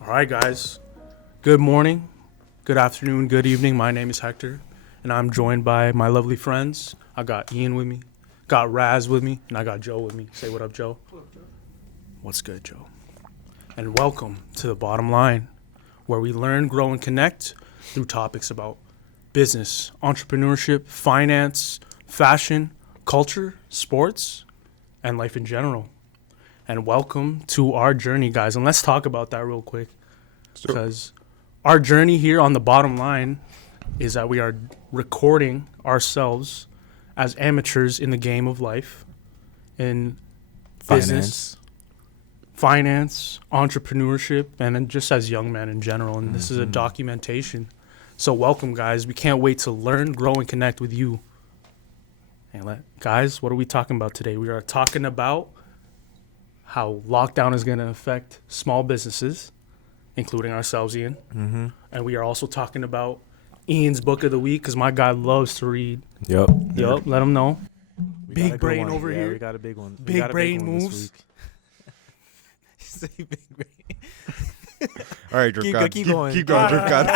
All right, guys. Good morning, good afternoon, good evening. My name is Hector, and I'm joined by my lovely friends. I got Ian with me, got Raz with me, and I got Joe with me. Say what up, Joe. What's good, Joe? And welcome to The Bottom Line, where we learn, grow, and connect through topics about business, entrepreneurship, finance, fashion, culture, sports, and life in general. And welcome to our journey, guys. And let's talk about that real quick, because our journey here on The Bottom Line is that we are recording ourselves as amateurs in the game of life, in business, finance, entrepreneurship, and then just as young men in general. And this is a documentation. So welcome, guys. We can't wait to learn, grow, and connect with you. And guys, what are we talking about today? We are talking about how lockdown is going to affect small businesses, including ourselves, Ian. Mm-hmm. And we are also talking about Ian's book of the week, because my guy loves to read. Yep. Let him know. Big brain over here. We got a big one. Big brain moves. Say big brain. All right, Drip God. Keep going. Keep going, Drip God.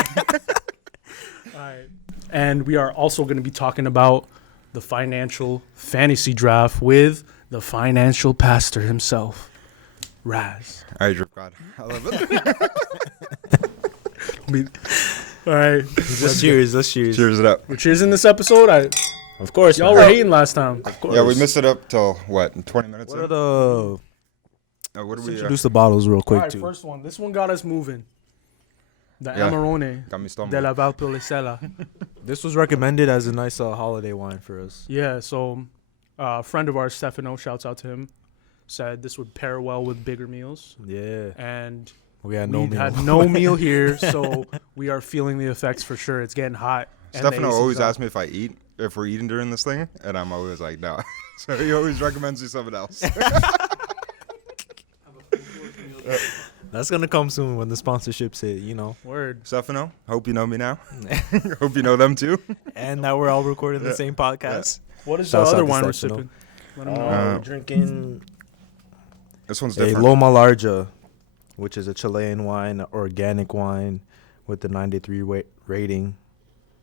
All right. And we are also going to be talking about the financial fantasy draft with the financial pastor himself, Raz. All right, Drip God. I love it. All right. Let's cheers. Cheers it up. We're cheersing this episode. Of course. Y'all were hating last time. Of course. Yeah, we missed it up till, what, 20 minutes What in? are the... What do Let's we... introduce the bottles real All quick, right, too. first one. This one got us moving. The Yeah. Amarone Got me de stumbling. la Valpolicella. This was recommended as a nice holiday wine for us. Yeah, so a friend of ours, Stefano, shouts out to him, said this would pair well with bigger meals. Yeah. And We had we no meal. had no meal here, so we are feeling the effects for sure. It's getting hot. and the Stefano AC's always on. asks me if we're eating during this thing, and I'm always like, no. So he always recommends me something else. That's going to come soon when the sponsorships hit, you know. Word. Stefano, hope you know me now. Hope you know them too. And now we're all recording the same podcast. What is Shouts the out other to wine we're Stefano. sipping? Let 'em know. Drinking This one's a different. Loma Larga, which is a Chilean wine, organic wine with the 93 rating.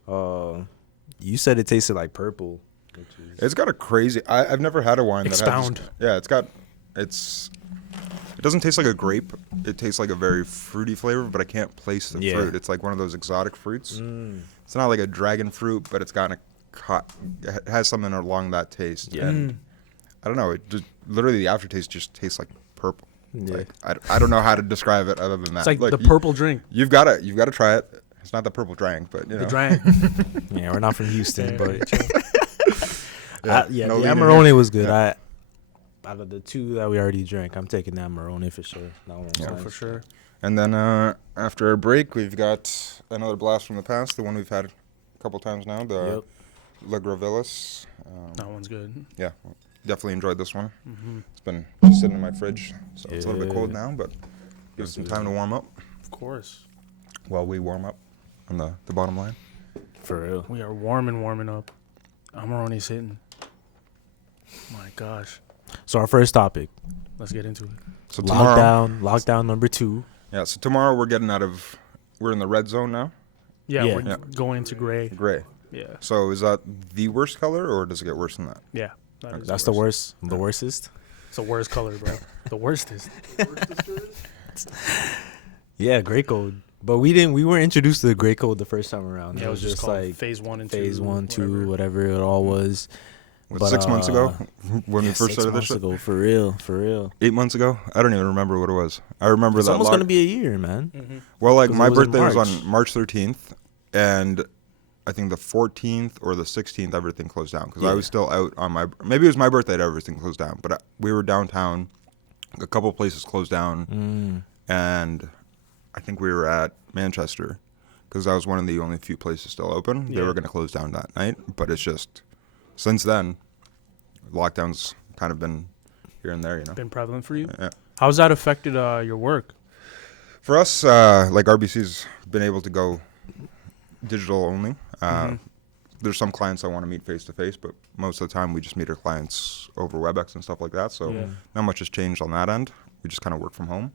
You said it tasted like purple. It's got a crazy... I've never had a wine Expound. that has... It doesn't taste like a grape. It tastes like a very fruity flavor, but I can't place the fruit. It's like one of those exotic fruits. It's not like a dragon fruit, but it's got it has something along that taste. Yeah. And I don't know. It just literally the aftertaste just tastes like purple. Yeah. Like, I don't know how to describe it other than that. It's like the you- purple drink. You've got to try it. It's not the purple drink, but you know. The drink. Yeah, we're not from Houston, but Yeah, the no lean in Amarone was good. Yeah. Out of the two that we already drank, I'm taking the Amarone for sure. That one was Yeah. nice. For sure. And then after our break, we've got another blast from the past, the one we've had a couple times now, the La Gravillas. That one's good. Yeah, definitely enjoyed this one. Mm-hmm. It's been just sitting in my fridge, so it's a little bit Yeah. cold now, but give us some time to warm up Of course. while we warm up on the bottom line. For real. We are warming up. Amarone's hitting. My gosh. So our first topic, Let's get into it. So tomorrow, lockdown number 2. yeah. So tomorrow we're in the red zone now. Yeah, Yeah. we're Yeah. going into gray. Gray. Yeah. So is that the worst color, or does it get worse than that? Yeah. That is That's the worst. The worstest. It's the worst color, bro. The worstest. Yeah, gray code. But we weren't introduced to the gray code the first time around. Yeah, it was just called like phase 1 and 2. phase 1, 2, whatever it all was. What, 6 months ago when we Yeah, first 6 started this months shit? ago, for real. 8 months ago? I don't even remember what it was. I remember It's that. almost gonna be a year, man. Mm-hmm. Well, like 'Cause my it was in birthday was March. on March 13th, and I think the 14th or the 16th everything closed down because I Yeah. was still out on my. Maybe it was my birthday that everything closed down, but we were downtown. A couple places closed down, and I think we were at Manchester because that was one of the only few places still open. They Yeah. were going to close down that night, but it's just since then, lockdowns kind of been here and there, you know. Been prevalent for you? Yeah. How's that affected your work? For us, like RBC's been able to go digital only. There's some clients I want to meet face to face, but most of the time we just meet our clients over WebEx and stuff like that. So Yeah. not much has changed on that end. We just kind of work from home.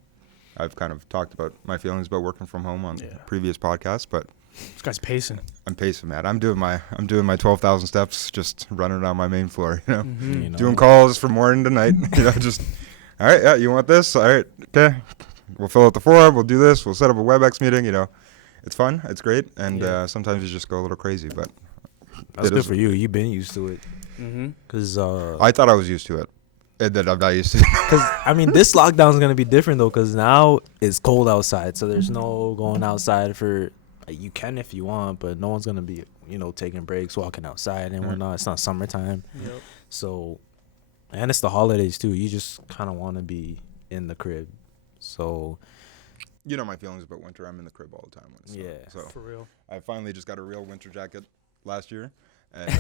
I've kind of talked about my feelings about working from home on previous podcasts, but This guy's pacing. I'm pacing, man. I'm doing my 12,000 steps, just running around my main floor, Mm-hmm. You know? doing calls from morning to night, just, all right, yeah, you want this? All right, okay. We'll fill out the form. We'll do this. We'll set up a WebEx meeting, It's fun. It's great. And sometimes you just go a little crazy, but that's good for you. You've been used to it. Mm-hmm. Because I thought I was used to it. And then I'm not used to it. Because, I mean, this lockdown is going to be different, though, because now it's cold outside. So there's no going outside for, you can if you want, but no one's going to be, taking breaks, walking outside and whatnot. It's not summertime. Yep. So, and it's the holidays, too. You just kind of want to be in the crib. So, You know my feelings about winter. I'm in the crib all the time. When it's Yeah. So For real. I finally just got a real winter jacket last year. And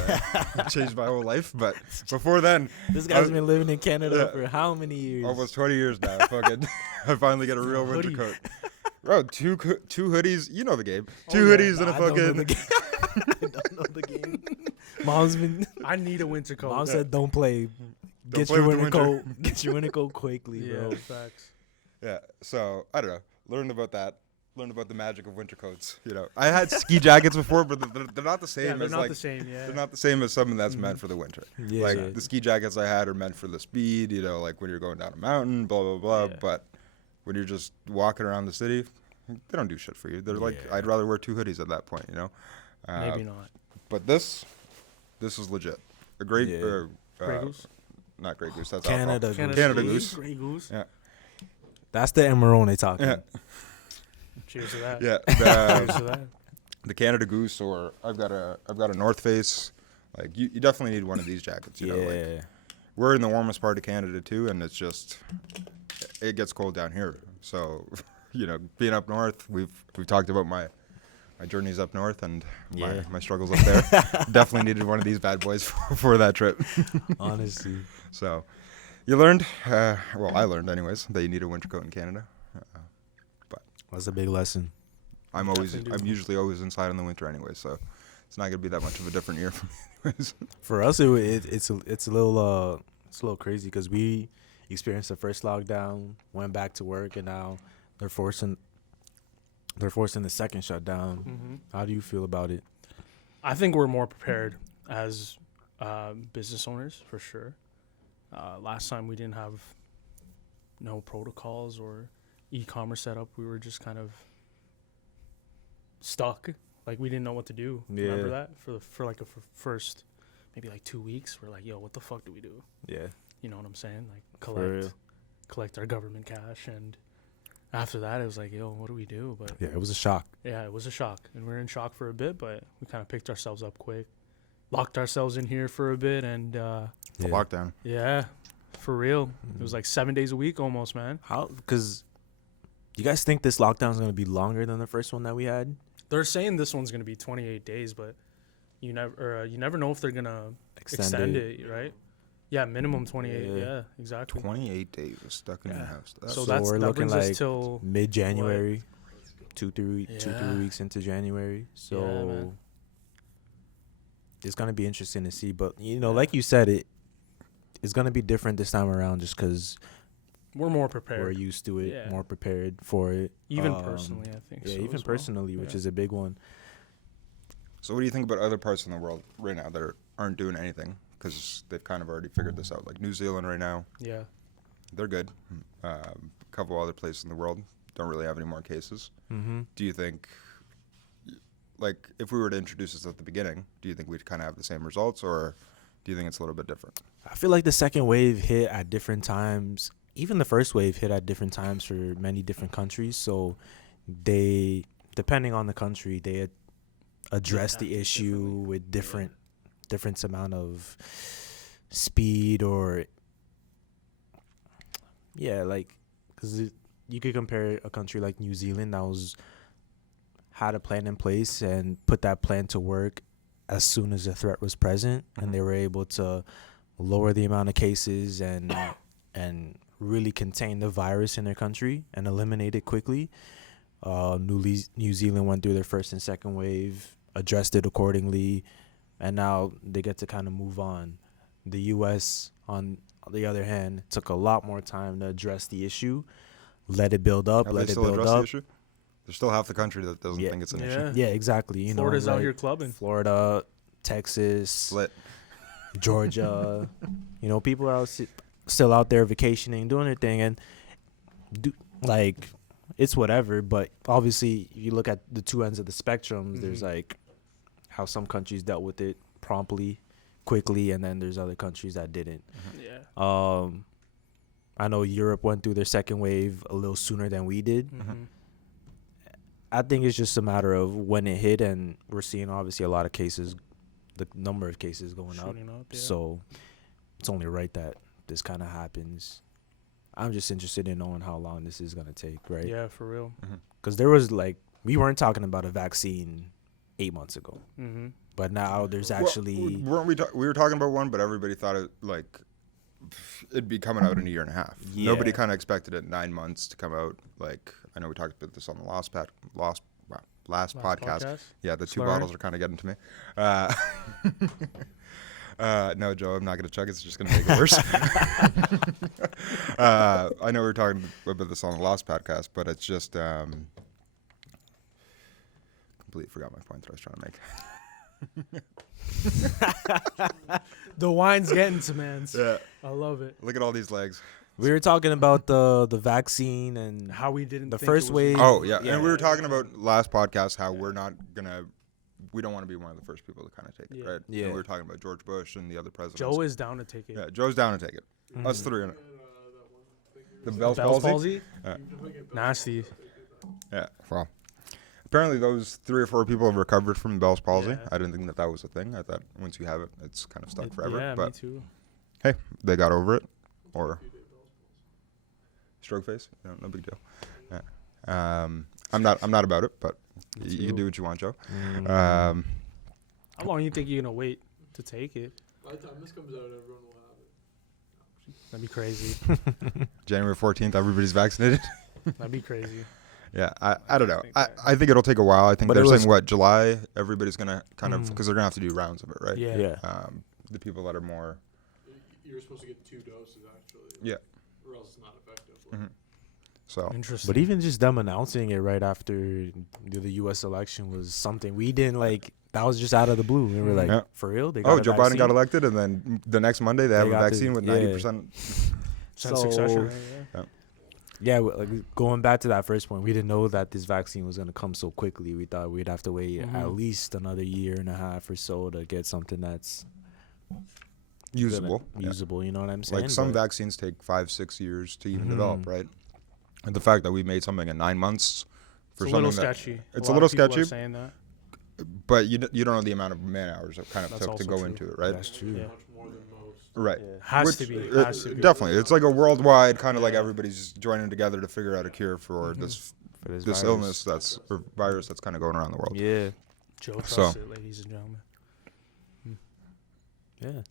changed my whole life. But before then, this guy's been living in Canada for how many years? almost 20 years now. Fucking, I finally get a real winter Hoodie. coat. Bro, two hoodies. You know the game. Oh, Two yeah. hoodies and a I don't know the fucking. game. I don't know the game. Mom's been. I need a winter coat. Mom said, "Don't play. Get play your with the winter winter." coat. Get your winter coat quickly, Yeah, bro." facts. Yeah. So I don't know. Learned about that. Learned about the magic of winter coats. I had ski jackets before, but they're not the same Yeah, they're as not the same. Yeah. they're not the same as something that's meant for the winter. Yeah, Like yeah. the ski jackets I had are meant for the speed, like when you're going down a mountain, blah blah blah. Yeah. But when you're just walking around the city, they don't do shit for you. They're like, Yeah. I'd rather wear two hoodies at that point, Maybe not. But this is legit. A great, Yeah. Grey Goose? not Grey Goose. That's Canada alcohol. Goose. Canada Goose. Grey Goose. Yeah. That's the Emerone talking. Yeah. Cheers to that. Yeah. Cheers to that. The Canada Goose, or I've got a North Face. Like you definitely need one of these jackets. Yeah. Like, we're in the warmest part of Canada too, and it's just it gets cold down here. So, being up north, we've talked about my journeys up north and my struggles up there. Definitely needed one of these bad boys for that trip. Honestly. So, you learned, I learned anyways, that you need a winter coat in Canada. That's a big lesson. I'm Definitely do. usually always inside in the winter anyway, so it's not gonna be that much of a different year for me anyways. For us, it's a little crazy because we experienced the first lockdown, went back to work, and now they're forcing the second shutdown. Mm-hmm. How do you feel about it? I think we're more prepared as business owners for sure. Last time we didn't have no protocols or e-commerce setup. We were just kind of stuck. Like we didn't know what to do. Yeah. Remember that for first maybe like 2 weeks. We're like, yo, what the fuck do we do? Yeah. You know what I'm saying? Like For real. collect our government cash, and after that it was like, yo, what do we do? But Yeah, it was a shock. yeah, it was a shock, and we were in shock for a bit, but we kind of picked ourselves up quick, locked ourselves in here for a bit, and Yeah. Lockdown. yeah, for real, it was like 7 days a week almost, man. How? Because you guys think this lockdown is going to be longer than the first one that we had? They're saying this one's gonna be 28 days, but you never know if they're gonna extend it, right? Yeah, minimum 28. Yeah. Yeah, exactly. 28 days stuck in your Yeah. house. So So we're that looking brings like us till mid-January, two, three Yeah. weeks into January. So Yeah, man. it's gonna be interesting to see. But like you said, it's gonna be different this time around, just because we're more prepared. we're used to it, Yeah. more prepared for it. Even personally, I think. Yeah, so even as well. personally, which Yeah. is a big one. So what do you think about other parts in the world right now that aren't doing anything because they've kind of already figured this out? Like New Zealand right now, Yeah. they're good. A couple other places in the world don't really have any more cases. Mm-hmm. Do you think, like, if we were to introduce this at the beginning, do you think we'd kind of have the same results, or do you think it's a little bit different? I feel like the second wave hit at different times. Even the first wave hit at different times for many different countries. So they, depending on the country, they address the issue with different amount of speed, or like, because you could compare a country like New Zealand that had a plan in place and put that plan to work as soon as the threat was present, and they were able to lower the amount of cases and really contain the virus in their country and eliminate it quickly. New Zealand went through their first and second wave, addressed it accordingly, and now they get to kind of move on. The U.S., on the other hand, took a lot more time to address the issue. let it build up, Have let they it still build addressed the up. issue? There's still half the country that doesn't Yeah. think it's an Yeah. issue. Yeah, exactly. You Florida's know, out like here clubbing. Florida, Texas, Slit. Georgia. You know, people are still out there vacationing, doing their thing, and like it's whatever. But obviously, you look at the two ends of the spectrum. There's like how some countries dealt with it promptly, quickly, and then there's other countries that didn't. Yeah. I know Europe went through their second wave a little sooner than we did. I think it's just a matter of when it hit, and we're seeing obviously a lot of cases, the number of cases going up. Yeah. So it's only right that this kind of happens. I'm just interested in knowing how long this is going to take, right? Yeah, for real. Because there was we weren't talking about a vaccine 8 months ago. But now there's actually... Weren't we we were talking about one, but everybody thought it'd be coming out in a year and a half. Yeah. Nobody kind of expected it 9 months to come out. Like, I know we talked about this on the last podcast. Yeah, the two bottles are kind of getting to me. No, Joe, I'm not going to chug. It's just going to make it worse. I know we were talking about this on the last podcast, but it's just completely forgot my point that I was trying to make. The wine's getting to man's. Yeah. I love it. Look at all these legs. We were talking about the vaccine and How we didn't the think first it was wave. Oh, yeah. And we were talking about last podcast how we don't want to be one of the first people to kind of take it, right? Yeah. And we were talking about George Bush and the other presidents. Joe is down to take it. Yeah, Joe's down to take it. Us three in it. The Bell's Bell's palsy? palsy? Nasty. Yeah. Well, apparently those 3 or 4 people have recovered from Bell's palsy. Yeah. I didn't think that was a thing. I thought once you have it, it's kind of stuck forever. Yeah, but me too. hey, they got over it. Or stroke face? No big deal. Yeah. I'm not about it, but you can do what you want, Joe. How long do you think you're going to wait to take it? By the time this comes out, everyone will have it. That'd be crazy. January 14th, everybody's vaccinated. That'd be crazy. Yeah, I don't know. I think it'll take a while. I think they're saying, July? Everybody's going to kind of, because they're going to have to do rounds of it, right? Yeah. The people that are more... You're supposed to get 2 doses, actually. Yeah. Or else it's not effective. So. Interesting. But even just them announcing it right after the U.S. election was something we didn't like. That was just out of the blue. We were like, for real? They got Joe vaccine? Biden got elected, and then the next Monday they have a vaccine with 90%. Succession, right? Yeah, like going back to that first point, we didn't know that this vaccine was going to come so quickly. We thought we'd have to wait at least another year and a half or so to get something that's Usable. Usable, you know what I'm saying? Like some vaccines take 5-6 years to even develop, right? And the fact that we made something in 9 months for It's a something little sketchy. It's a little sketchy. Saying that. But you don't know the amount of man hours it kind of That's took to also go true. into it, right? That's true. Yeah. Much more than most. Right. Has to be. Definitely. It's like a worldwide kind of like everybody's joining together to figure out a cure for this virus. illness or virus that's kind of going around the world. Yeah. Joe trusts So. it, ladies and gentlemen. Yeah.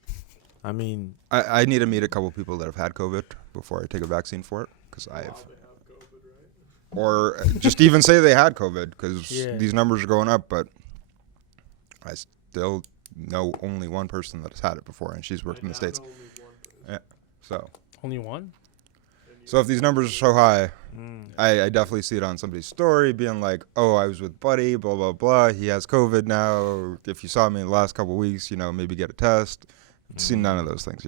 I mean, I need to meet a couple people that have had COVID before I take a vaccine for it, because I have. They have COVID, right? Or just even say they had COVID, because Yeah. these numbers are going up, but I still know only one person that has had it before, and she's worked in the States. Only one person. Yeah. So Only one? if these numbers are so high, I definitely see it on somebody's story being like, oh, I was with Buddy, blah, blah, blah. He has COVID now. If you saw me in the last couple of weeks, maybe get a test. Seen none of those things,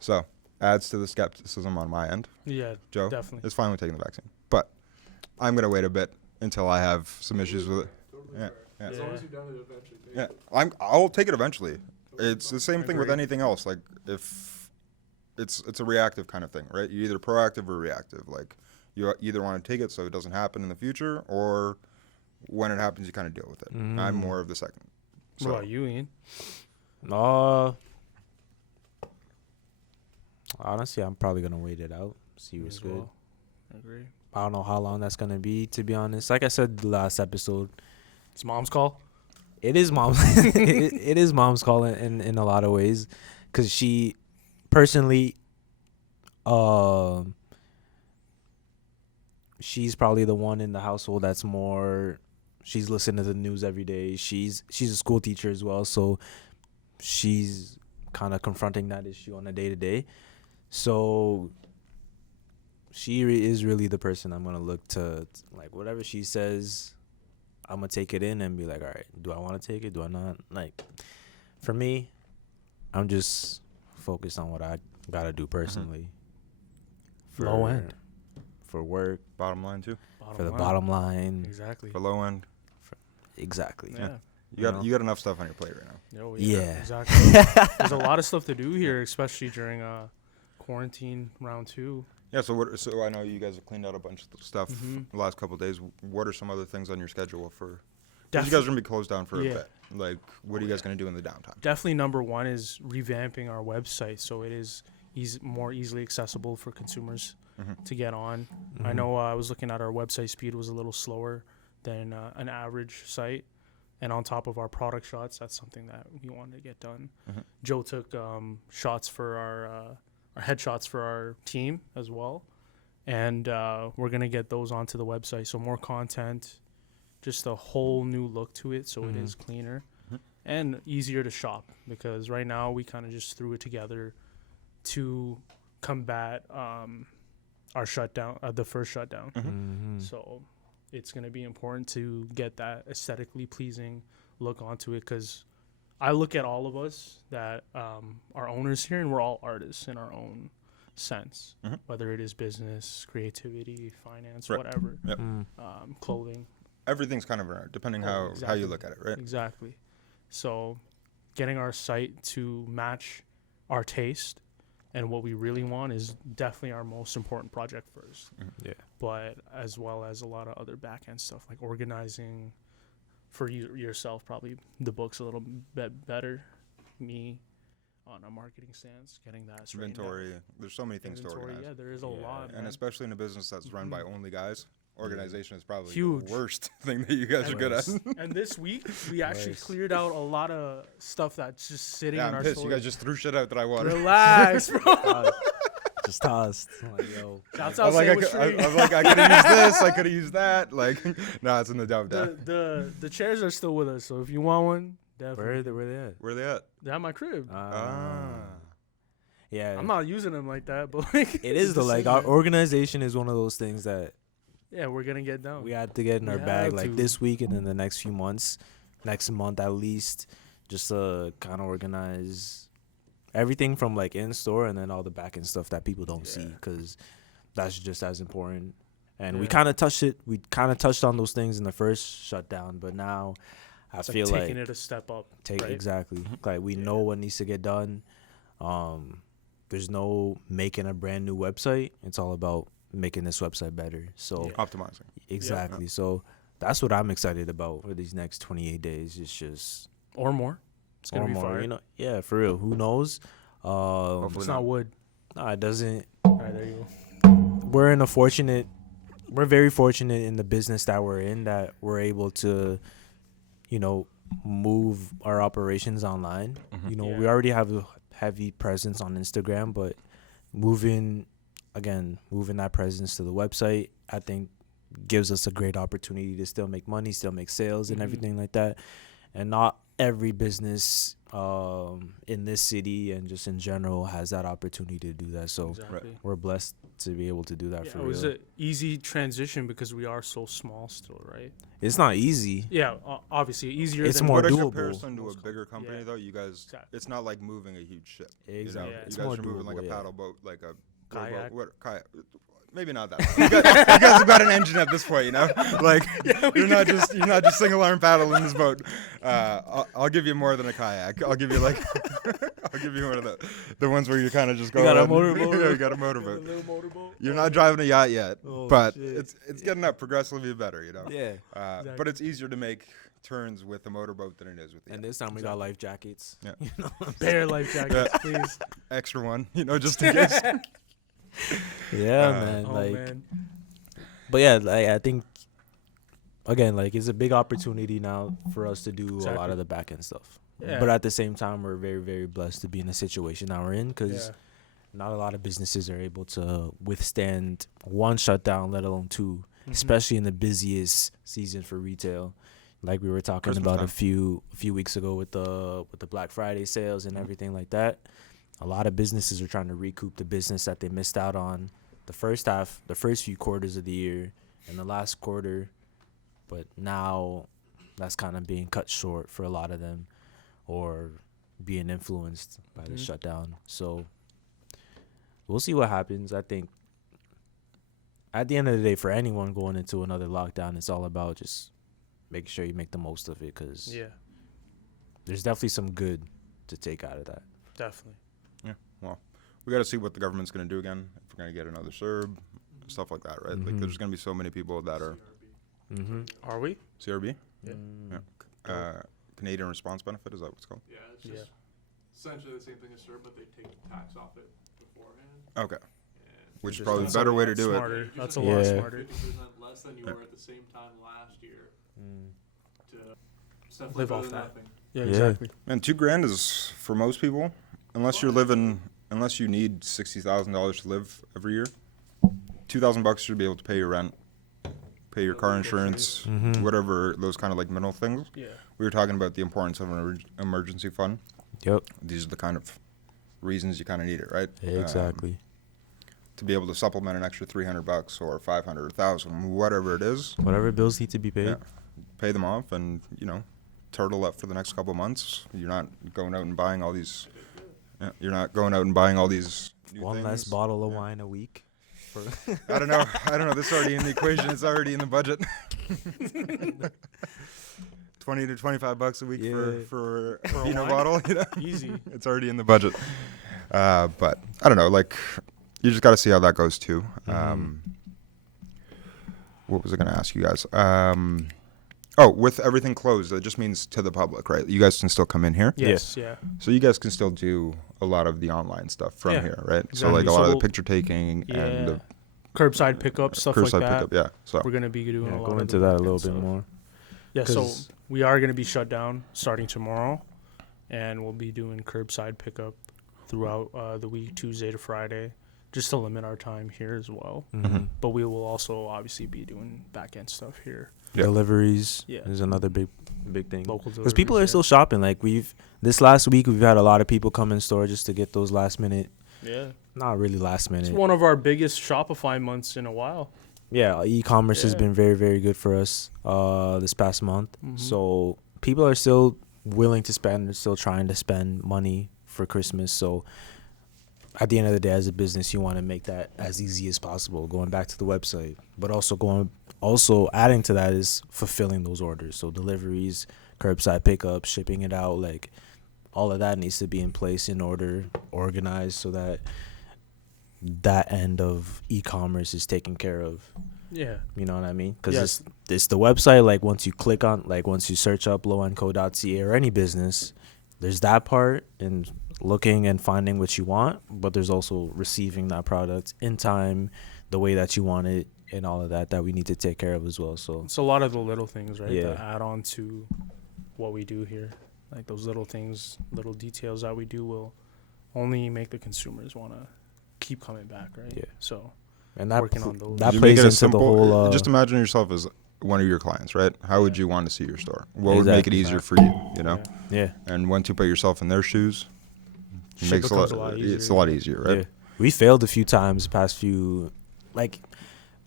So adds to the skepticism on my end. Yeah, Joe, definitely. it's fine with taking the vaccine. But I'm going to wait a bit until I have some issues with it. Totally Yeah. fair. Yeah. As long as you're done it eventually. Take Yeah, it. I'll take it eventually. It's the same thing with Agreed. anything else. Like if it's a reactive kind of thing, right? You're either proactive or reactive. Like you either want to take it so it doesn't happen in the future, or when it happens, you kind of deal with it. I'm more of the second. What about you, Ian? Honestly, I'm probably gonna wait it out, see what's As good. well. I agree. I don't know how long that's gonna be, to be honest. Like I said the last episode, It's mom's call? it is mom's. it is mom's call in a lot of ways, because she personally, she's probably the one in the household that's more. She's listening to the news every day. She's a school teacher as well, so she's kind of confronting that issue on a day-to-day. So is really the person I'm gonna look to. Like whatever she says, I'm gonna take it in and be like, all right, do I want to take it? Do I not? Like, for me, I'm just focused on what I gotta do personally. For, Low end. For work, Bottom line too. for the bottom line. Exactly. For low end, Exactly. Yeah. you got enough stuff on your plate right now. Oh, Yeah. Exactly. There's a lot of stuff to do here, especially during quarantine round 2. Yeah. So I know you guys have cleaned out a bunch of stuff the last couple of days. What are some other things on your schedule for? Because you guys are gonna be closed down for a bit. Like, what are you guys gonna do in the downtime? Definitely number one is revamping our website so it is more easily accessible for consumers to get on. I know I was looking at our website speed was a little slower than an average site. And on top of our product shots, that's something that we wanted to get done. Joe took shots for our headshots for our team as well. And we're going to get those onto the website. So more content, just a whole new look to it so it is cleaner and easier to shop. Because right now we kind of just threw it together to combat our shutdown, the first shutdown. So it's going to be important to get that aesthetically pleasing look onto it because I look at all of us that are owners here and we're all artists in our own sense, whether it is business, creativity, finance, whatever, clothing. Everything's kind of an art, depending how you look at it, right? Exactly. So getting our site to match our taste and what we really want is definitely our most important project first. Yeah. But as well as a lot of other back end stuff like organizing for yourself, probably the book's a little bit better. Me on a marketing stance, getting that straightened out. Inventory. There's so many things to organize. Yeah, there is a lot. And man. especially in a business that's run by only guys, organization is probably Huge. the worst thing that you guys are good at. And this week we actually cleared out a lot of stuff that's just sitting Yeah, in I'm our pissed. store. You guys just threw shit out that I wanted. Relax, bro. Just tossed. I'm like, yo. Shouts I'm out like, Sandwich Street. I'm like, I could have used this. I could have used that. Like, no, it's in the dump. The chairs are still with us, so if you want one, definitely. Where they at? Where are they at? They're at my crib. Yeah. I'm not using them like that, but like It is though. Like our organization is one of those things that yeah, we're gonna get down. we had to get in our We bag have like to. this week and then the next few months, next month at least, just to kind of organize everything from like in store and then all the back end stuff that people don't see because that's just as important. And we kind of touched it. We kind of touched on those things in the first shutdown, but now It's I feel like like taking it a step up. Right? exactly like we know what needs to get done. There's no making a brand new website. It's all about making this website better. So Optimizing. exactly. So that's what I'm excited about for these next 28 days. It's just Or more. It's gonna or be more, fire. you know. Yeah, for real. Who knows? Hopefully It's not wood. No, it doesn't. All right, there you go. We're very fortunate in the business that we're in that we're able to, you know, move our operations online. You know, we already have a heavy presence on Instagram, but moving that presence to the website, I think gives us a great opportunity to still make money, still make sales and everything like that. And not every business in this city and just in general has that opportunity to do that. So Exactly. we're blessed to be able to do that Yeah, for it was real. an easy transition because we are so small still, right? It's not easy. Yeah, obviously easier. It's than more But in doable. comparison to a bigger company, Yeah. though, you guys, Exactly. it's not like moving a huge ship. Exactly. Yeah. You It's guys more are moving like doable, a yeah. paddle boat, like a Kayak. rowboat. Kayak. Maybe not that. You guys have got an engine at this point, you know. Like you're not just single arm paddling this boat. I'll give you more than a kayak. I'll give you one of the ones where you kind of just go. You got a around. motorboat? Yeah, you got a motorboat. little motorboat. You're not driving a yacht yet, Oh, but shit. it's getting up progressively better, you know. Yeah. But it's easier to make turns with a motorboat than it is with the And yacht. this time we got life jackets. Yeah. You know? Bare life jackets, please. Extra one, you know, just in case. Yeah, man. Oh like, man. but yeah, like I think again, like it's a big opportunity now for us to do a lot Exactly. of the back end stuff. Yeah. But at the same time, we're very, very blessed to be in the situation that we're in because Yeah. not a lot of businesses are able to withstand one shutdown, let alone two, especially in the busiest season for retail. Like we were talking Christmas about time. a few weeks ago with the Black Friday sales and everything like that. A lot of businesses are trying to recoup the business that they missed out on the the first few quarters of the year, and the last quarter, but now that's kind of being cut short for a lot of them, or being influenced by the shutdown. So we'll see what happens. I think at the end of the day, for anyone going into another lockdown, it's all about just making sure you make the most of it, because there's definitely some good to take out of that. Definitely. Yeah. Well, we got to see what the government's going to do again. If we're going to get another CERB, stuff like that, right? Like, there's going to be so many people that are Are we? CRB. Yeah. Canadian Response Benefit, is that what it's called? Yeah, it's just essentially the same thing as CERB, but they take tax off it beforehand. Okay. And Which is That's probably a the better way to lot do smarter. it. That's a lot Yeah. smarter. 50% less than you were at the same time last year. To it's definitely Live better off than that. nothing. Yeah, Yeah. exactly. And $2,000 is, for most people, unless you need $60,000 to live every year, $2,000 should be able to pay your rent, pay your car insurance, whatever, those kind of like middle things. Yeah. We were talking about the importance of an emergency fund. Yep. These are the kind of reasons you kind of need it, right? Exactly. To be able to supplement an extra $300 or $500, $1,000, whatever it is. Whatever bills need to be paid. Yeah. Pay them off and, turtle up for the next couple months. You're not going out and buying all these. You're not going out and buying all these new One things. less bottle of wine a week. I don't know. This is already in the equation. It's already in the budget. $20 to $25 a week for a Vino wine? bottle. Easy. It's already in the budget. But I don't know. Like, you just got to see how that goes too. What was I going to ask you guys? With everything closed, that just means to the public, right? You guys can still come in here. Yes. Yeah. So you guys can still do a lot of the online stuff from here, right? Exactly. So like a So lot of the we'll- picture taking Yeah. and the Curbside pickup, stuff curbside like that. pickup. Yeah. So We're gonna be doing a lot Go of into the that a back-end little bit stuff. more. Yeah, so 'Cause- we are going to be shut down starting tomorrow, and we'll be doing curbside pickup throughout the week, Tuesday to Friday, just to limit our time here as well. But we will also obviously be doing back end stuff here. Yeah. Deliveries Yeah. is another big thing. Local Because people are deliveries, still shopping. Like this last week, we've had a lot of people come in store just to get those last minute. Yeah. Not really last It's minute. one of our biggest Shopify months in a while. Yeah, e-commerce has Yeah. been very, very good for us this past month. Mhm. So people are still willing to spend. They're still trying to spend money for Christmas. So at the end of the day, as a business, you want to make that as easy as possible. Going back to the website, but also adding to that is fulfilling those orders. So deliveries, curbside pickup, shipping it out, like all of that needs to be in place in order, organized, so that end of e-commerce is taken care of. Yeah. You know what I mean? Because Yes. it's the website. Like once you search up lowendco.ca or any business, there's that part and looking and finding what you want, but there's also receiving that product in time, the way that you want it, and all of that we need to take care of as well. So It's a lot of the little things, right? Yeah. That add on to what we do here. Like those little things, little details that we do will only make the consumers want to keep coming back, right? Yeah. So and that working on those. that You plays make it into a simple, the whole. just imagine yourself as one of your clients, right? How would you want to see your store? What would make it Exactly. easier for you? You know. Yeah. yeah. And once you put yourself in their shoes, it Shit makes becomes a lot It's easier, a lot yeah. easier, right? Yeah. We failed a few times past few, like,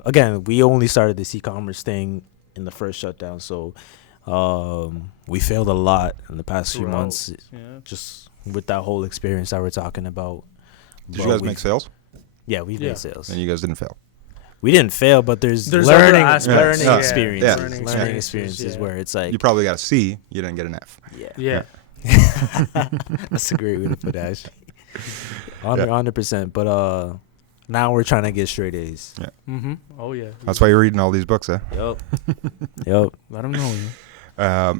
again, we only started this e-commerce thing in the first shutdown, so we failed a lot in the past few Throughout. months, Yeah. just with that whole experience that we're talking about. Did But you guys we've- make sales? Yeah, we've Yeah. made sales. And you guys didn't fail. We didn't fail, but there's There's learning, other aspects. learning Yeah. experiences, Yeah. learning Learning experiences experiences, where it's like, You probably got a C. You didn't get an F. yeah, Yeah. that's a great way to put that. Yeah. 100%. But now we're trying to get straight A's. Mm-hmm. Oh yeah. That's why you're reading all these books, eh? Yep. Yep. Let them know.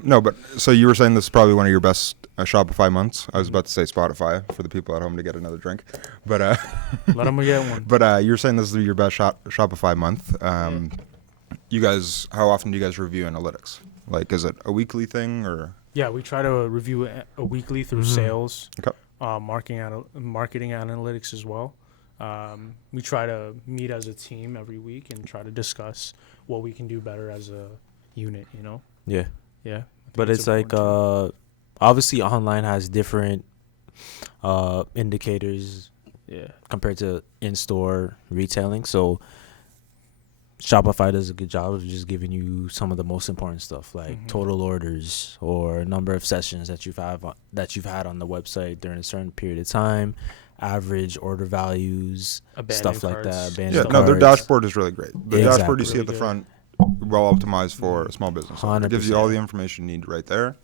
No, but so you were saying this is probably one of your best Shopify months. I was about to say Spotify for the people at home to get another drink, but Let them get one. but you were saying this is your best Shopify month. You guys, how often do you guys review analytics? Like, is it a weekly thing or? Yeah, we try to review it a weekly through Mhm. sales, Okay. marketing analytics as well. We try to meet as a team every week and try to discuss what we can do better as a unit. You know. Yeah. Yeah. But it's like important obviously online has different indicators Yeah. compared to in-store retailing. So Shopify does a good job of just giving you some of the most important stuff, like total orders or number of sessions that you've had on the website during a certain period of time, average order values, stuff like that. Yeah, no, their dashboard is really great. The dashboard you see Really at the good. front, well optimized for a small business. It gives you all 100%. the information you need right there,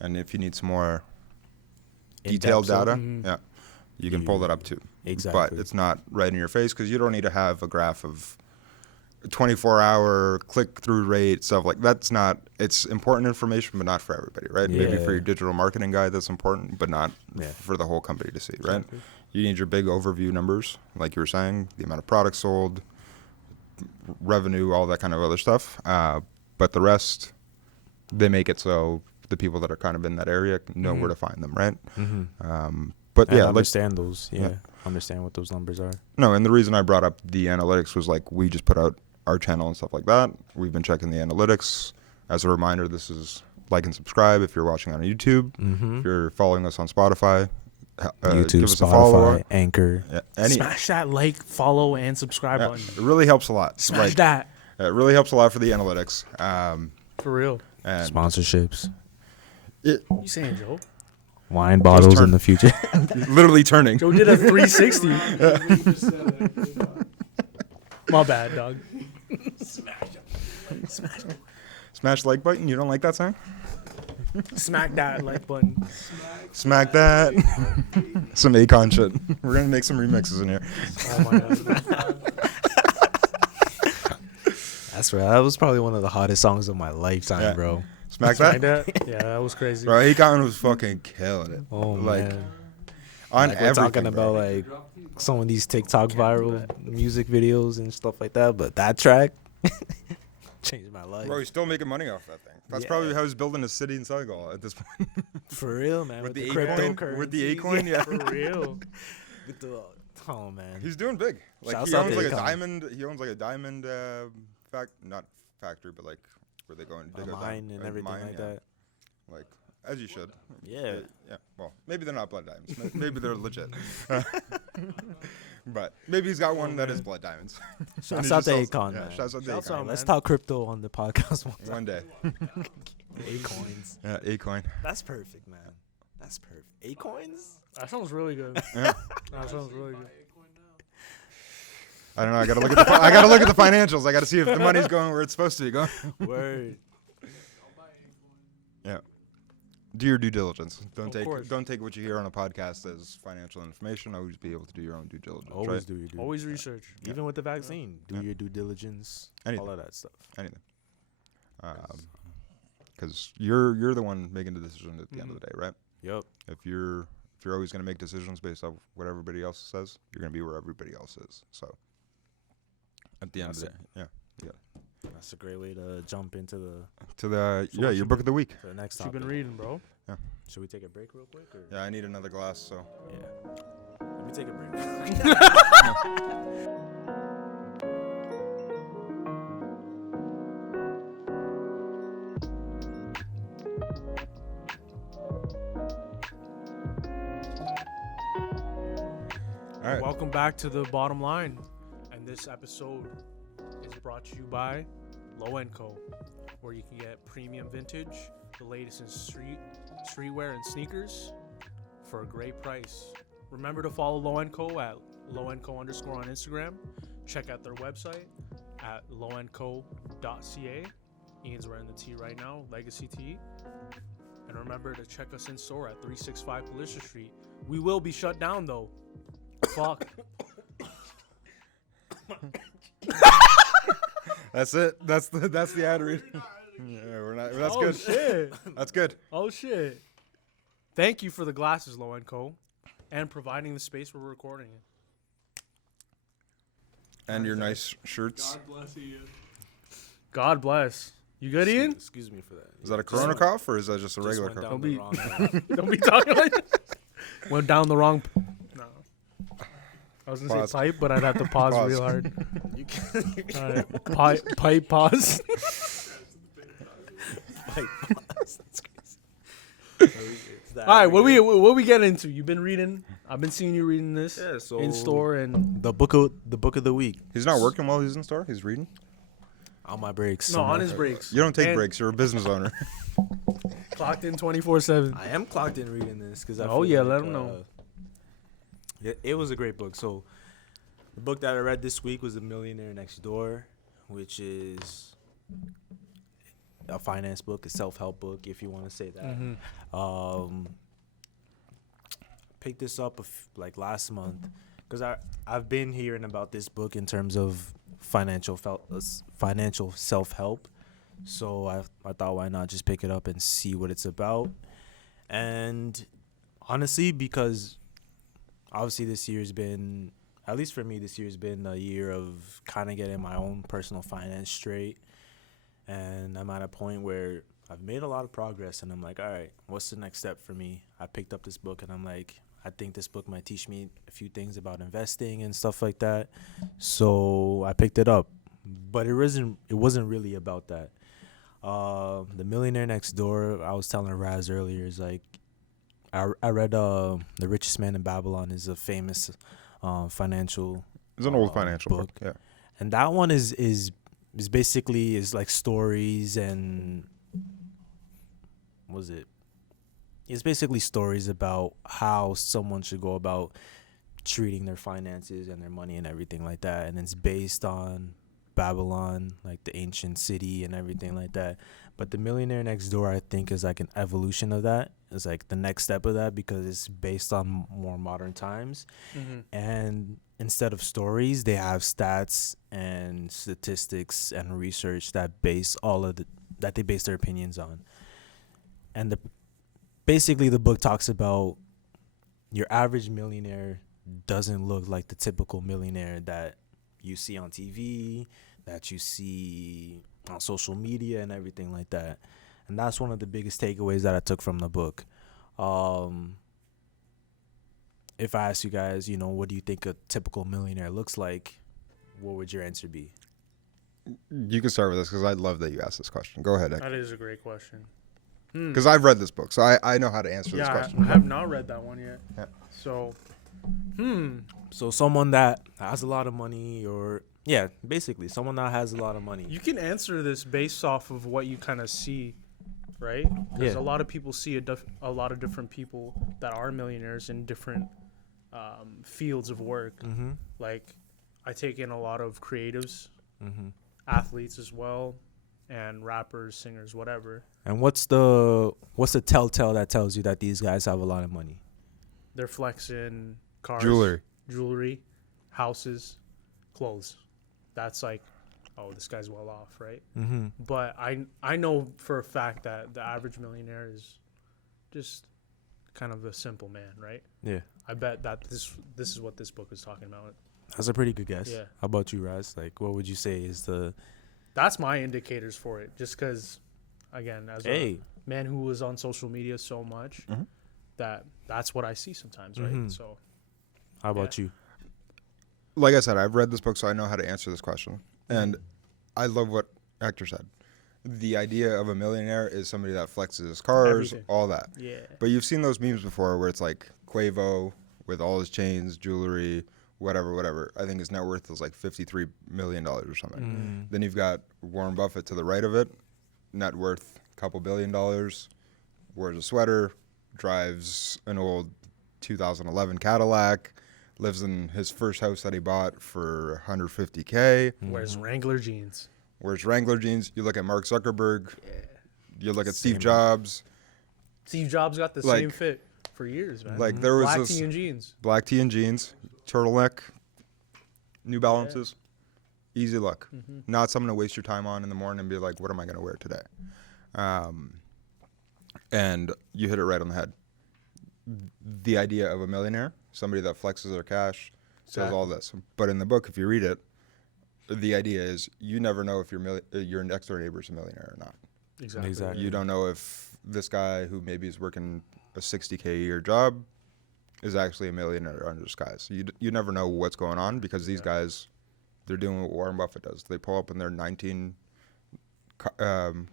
and if you need some more In-depth detailed stuff. data, yeah, you can pull that up too. Exactly. But it's not right in your face because you don't need to have a graph of 24-hour click-through rate, stuff like that's not. It's important information, but not for everybody, right? Maybe for your digital marketing guy, that's important, but not for the whole company to see, right? Exactly. You need your big overview numbers, like you were saying, the amount of products sold, revenue, all that kind of other stuff. But the rest, they make it so the people that are kind of in that area know where to find them, right? But And yeah, understand those. Understand what those numbers are. No, and the reason I brought up the analytics was like we just put out our channel and stuff like that. We've been checking the analytics. As a reminder, this is like and subscribe if you're watching on YouTube. If you're following us on Spotify, YouTube, give us a follow. Spotify, Anchor. Yeah, Smash that like, follow, and subscribe yeah, button. it really helps a lot. Smash that. It really helps a lot for the analytics. For real. And Sponsorships. You saying, Joe? Wine bottles turn- in the future. literally turning. Joe did a 360. My bad, dog. Smash like button. You don't like that song? Smack that like button. Smack that. Some Akon shit. We're gonna make some remixes in here. Oh my god. That's right. That was probably one of the hottest songs of my lifetime, Yeah. bro. Smack Smack that. that? Yeah, that was crazy. Bro, Akon was fucking killing it. Oh like, man. On Like, we're everything, talking bro. about like some of these TikTok viral music videos and stuff like that, but that track changed my life. Bro, he's still making money off that thing. That's Yeah. probably how he's building a city in Senegal at this point. For real, man. With the cryptocurrencies. Acoin? With the Acoin, yeah. For real. With the, oh man. He's doing big. Like Shouts he out owns to like a Akon. diamond. He owns like a diamond not factory, but like where they go and dig a out mine and everything like that. Like as you should. Yeah. Yeah. Well, maybe they're not blood diamonds. Maybe they're legit. But maybe he's got one that is blood diamonds. Shouts out to Akon, Yeah, man. shouts out to Shouts Akon. out, Let's man. talk crypto on the podcast one time. One day. A-coins. Yeah, Acoin. That's perfect, man. That's perfect. A-coins? That sounds really good. Yeah. That sounds really good. I don't know. I gotta look at the. I gotta look at the financials. I gotta see if the money's going where it's supposed to be going. Word. Yeah. Do your due diligence. Of course. Don't take what you hear on a podcast as financial information. Always be able to do your own due diligence. Always right? do your due Always research. Even with the vaccine, do Yeah. your due diligence, Anything. all of that stuff. Anything. Because you're the one making the decision at the end of the day, right? Yep. If you're always gonna make decisions based off what everybody else says, you're gonna be where everybody else is. So at the end of the day, yeah. That's a great way to jump into the To the So what your you book of the week. to the next What you topic. been reading, bro? Should we take a break real quick? Or? Yeah, I need another glass. So Yeah. Let me take a break. all right. Welcome back to the bottom line. And this episode is brought to you by Low & Co, where you can get premium vintage, the latest in streetwear and sneakers for a great price. Remember to follow Low & Co at lowandco_ on Instagram. Check out their website at lowandco.ca. Ian's wearing the tee right now, Legacy tee. And remember to check us in store at 365 Felicia Street. We will be shut down though. Fuck. That's it. That's the ad read. Yeah, we're not. That's Oh good. shit. That's good. Oh shit. Thank you for the glasses, Low & Co, and providing the space we're recording in. And your nice shirts. God bless you. God bless. You good, Ian? Excuse me for that. Is that a Corona cough or is that just a Just regular went cough? down Don't the be- wrong Don't be talking like that. Went down the wrong. No. I was gonna Pause. say pipe, but I'd have to pause, Pause. real hard. You can All right. Pipe pause. That's crazy. All right, what we get into? You've been reading I've been seeing you reading this in store and the book of the week. He's not working while he's in store. He's reading. On my breaks. no, on his breaks. You don't take And breaks. You're a business owner. Clocked in 24/7. I am clocked in reading this because Oh, yeah, let 'em know. It was a great book. So the book that I read this week was The Millionaire Next Door, which is a finance book, a self-help book, if you want to say that. Mm-hmm. Picked this up like last month because I've been hearing about this book in terms of financial self-help. So I thought, why not just pick it up and see what it's about? And honestly, because obviously this year's been, at least for me, this year's been a year of kind of getting my own personal finance straight. And I'm at a point where I've made a lot of progress, and I'm like, all right, what's the next step for me? I picked up this book, and I'm like, I think this book might teach me a few things about investing and stuff like that. So I picked it up, but it wasn't really about that. The Millionaire Next Door, I was telling Raz earlier, is like, I read The Richest Man in Babylon is a famous financial. It's an old financial book. Yeah. And that one is basically is like stories and was it? It's basically stories about how someone should go about treating their finances and their money and everything like that. And it's based on Babylon, like the ancient city and everything like that. But The Millionaire Next Door, I think, is like an evolution of that. It's like the next step of that because it's based on more modern times. Mm-hmm. And instead of stories, they have stats and statistics and research that they base their opinions on. And basically the book talks about your average millionaire doesn't look like the typical millionaire that you see on TV, that you see on social media and everything like that. And that's one of the biggest takeaways that I took from the book. If I ask you guys, what do you think a typical millionaire looks like, what would your answer be? You can start with this because I love that you asked this question. Go ahead, That is a great question. because I've read this book, so I know how to answer this question. I have not read that one yet. Yeah. So, So someone that has a lot of money basically someone that has a lot of money. you can answer this based off of what you kind of see, right? Because Yeah. a lot of people see a lot of different people that are millionaires in different fields of work. Mm-hmm. Like, I take in a lot of creatives, Mm-hmm. athletes as well, and rappers, singers, whatever. And what's the telltale that tells you that these guys have a lot of money? They're flexing cars, Jewelry. houses, clothes. That's like, oh, this guy's well off, right? Mm-hmm. But I know for a fact that the average millionaire is just kind of a simple man, right? Yeah. I bet that this is what this book is talking about. That's a pretty good guess. Yeah. How about you, Raz? Like, what would you say is the... That's my indicators for it. Just because, again, as a man who was on social media so much, Mhm. that's what I see sometimes, right? Mhm. So, How about you? Like I said, I've read this book, so I know how to answer this question. And I love what Hector said. The idea of a millionaire is somebody that flexes cars, Everything. all that. yeah. But you've seen those memes before where it's like Quavo with all his chains, jewelry, whatever. I think his net worth is like $53 million or something. Mm. Then you've got Warren Buffett to the right of it, net worth a couple $1 billion, wears a sweater, drives an old 2011 Cadillac, lives in his first house that he bought for $150K. Wears Wrangler jeans. Wears Wrangler jeans. You look at Mark Zuckerberg. Yeah. You look at Same. Steve Jobs. Steve Jobs got the Like- same fit for years, man. Like there was Black this tee and jeans. black tee and jeans, turtleneck, New Balances. Easy look. Mm-hmm. Not something to waste your time on in the morning and be like, what am I going to wear today? And you hit it right on the head. The idea of a millionaire, somebody that flexes their cash, says all this. But in the book, if you read it, the idea is you never know if your next door neighbor is a millionaire or not. Exactly. You don't know if this guy who maybe is working a $60K a year job is actually a millionaire under disguise. You never know what's going on because these guys, they're doing what Warren Buffett does. They pull up in their 19 Kawhi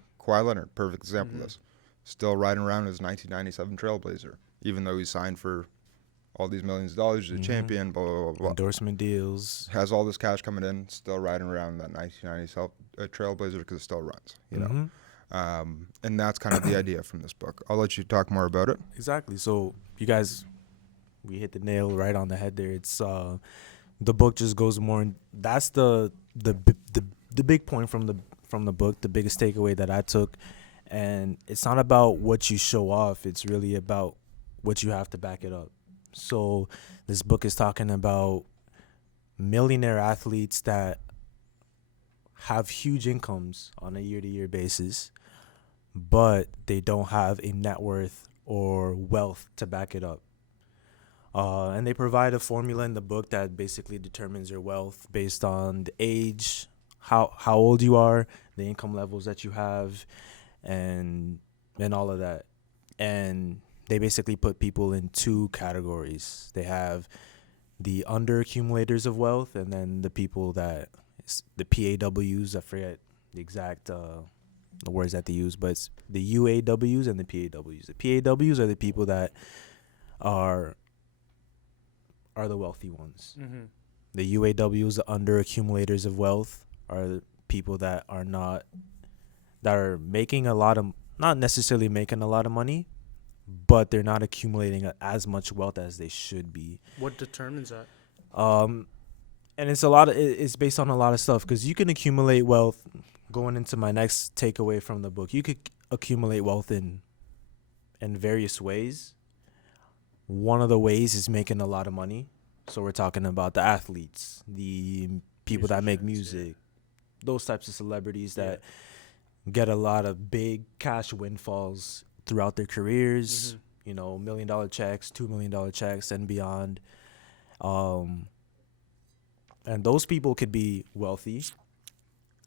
Leonard, perfect example of this. Still riding around his 1997 Trailblazer, even though he signed for all these millions of dollars. He's a champion, blah, blah, blah, blah. Endorsement deals. Has all this cash coming in, still riding around that 1990 Trailblazer because it still runs, you know. And that's kind of the idea from this book. I'll let you talk more about it. Exactly. So you guys, we hit the nail right on the head there. It's the book just goes more. That's the big point from the book. The biggest takeaway that I took, and it's not about what you show off. It's really about what you have to back it up. So this book is talking about millionaire athletes that have huge incomes on a year-to-year basis, but they don't have a net worth or wealth to back it up. And they provide a formula in the book that basically determines your wealth based on the age, how old you are, the income levels that you have, and all of that. And they basically put people in two categories. They have the under accumulators of wealth, and then the people that the PAWs. I forget the exact the words that they use, but it's the UAWs and the PAWs. The PAWs are the people that are the wealthy ones. The UAWs, the under accumulators of wealth, are the people that are making a lot of, not necessarily making a lot of money, but they're not accumulating as much wealth as they should be. What determines that? And it's based on a lot of stuff, because you can accumulate wealth. Going into my next takeaway from the book, you could accumulate wealth in various ways. One of the ways is making a lot of money. So we're talking about the athletes, the people that make music, those types of celebrities that get a lot of big cash windfalls throughout their careers, you know, $1 million checks, $2 million checks and beyond. And those people could be wealthy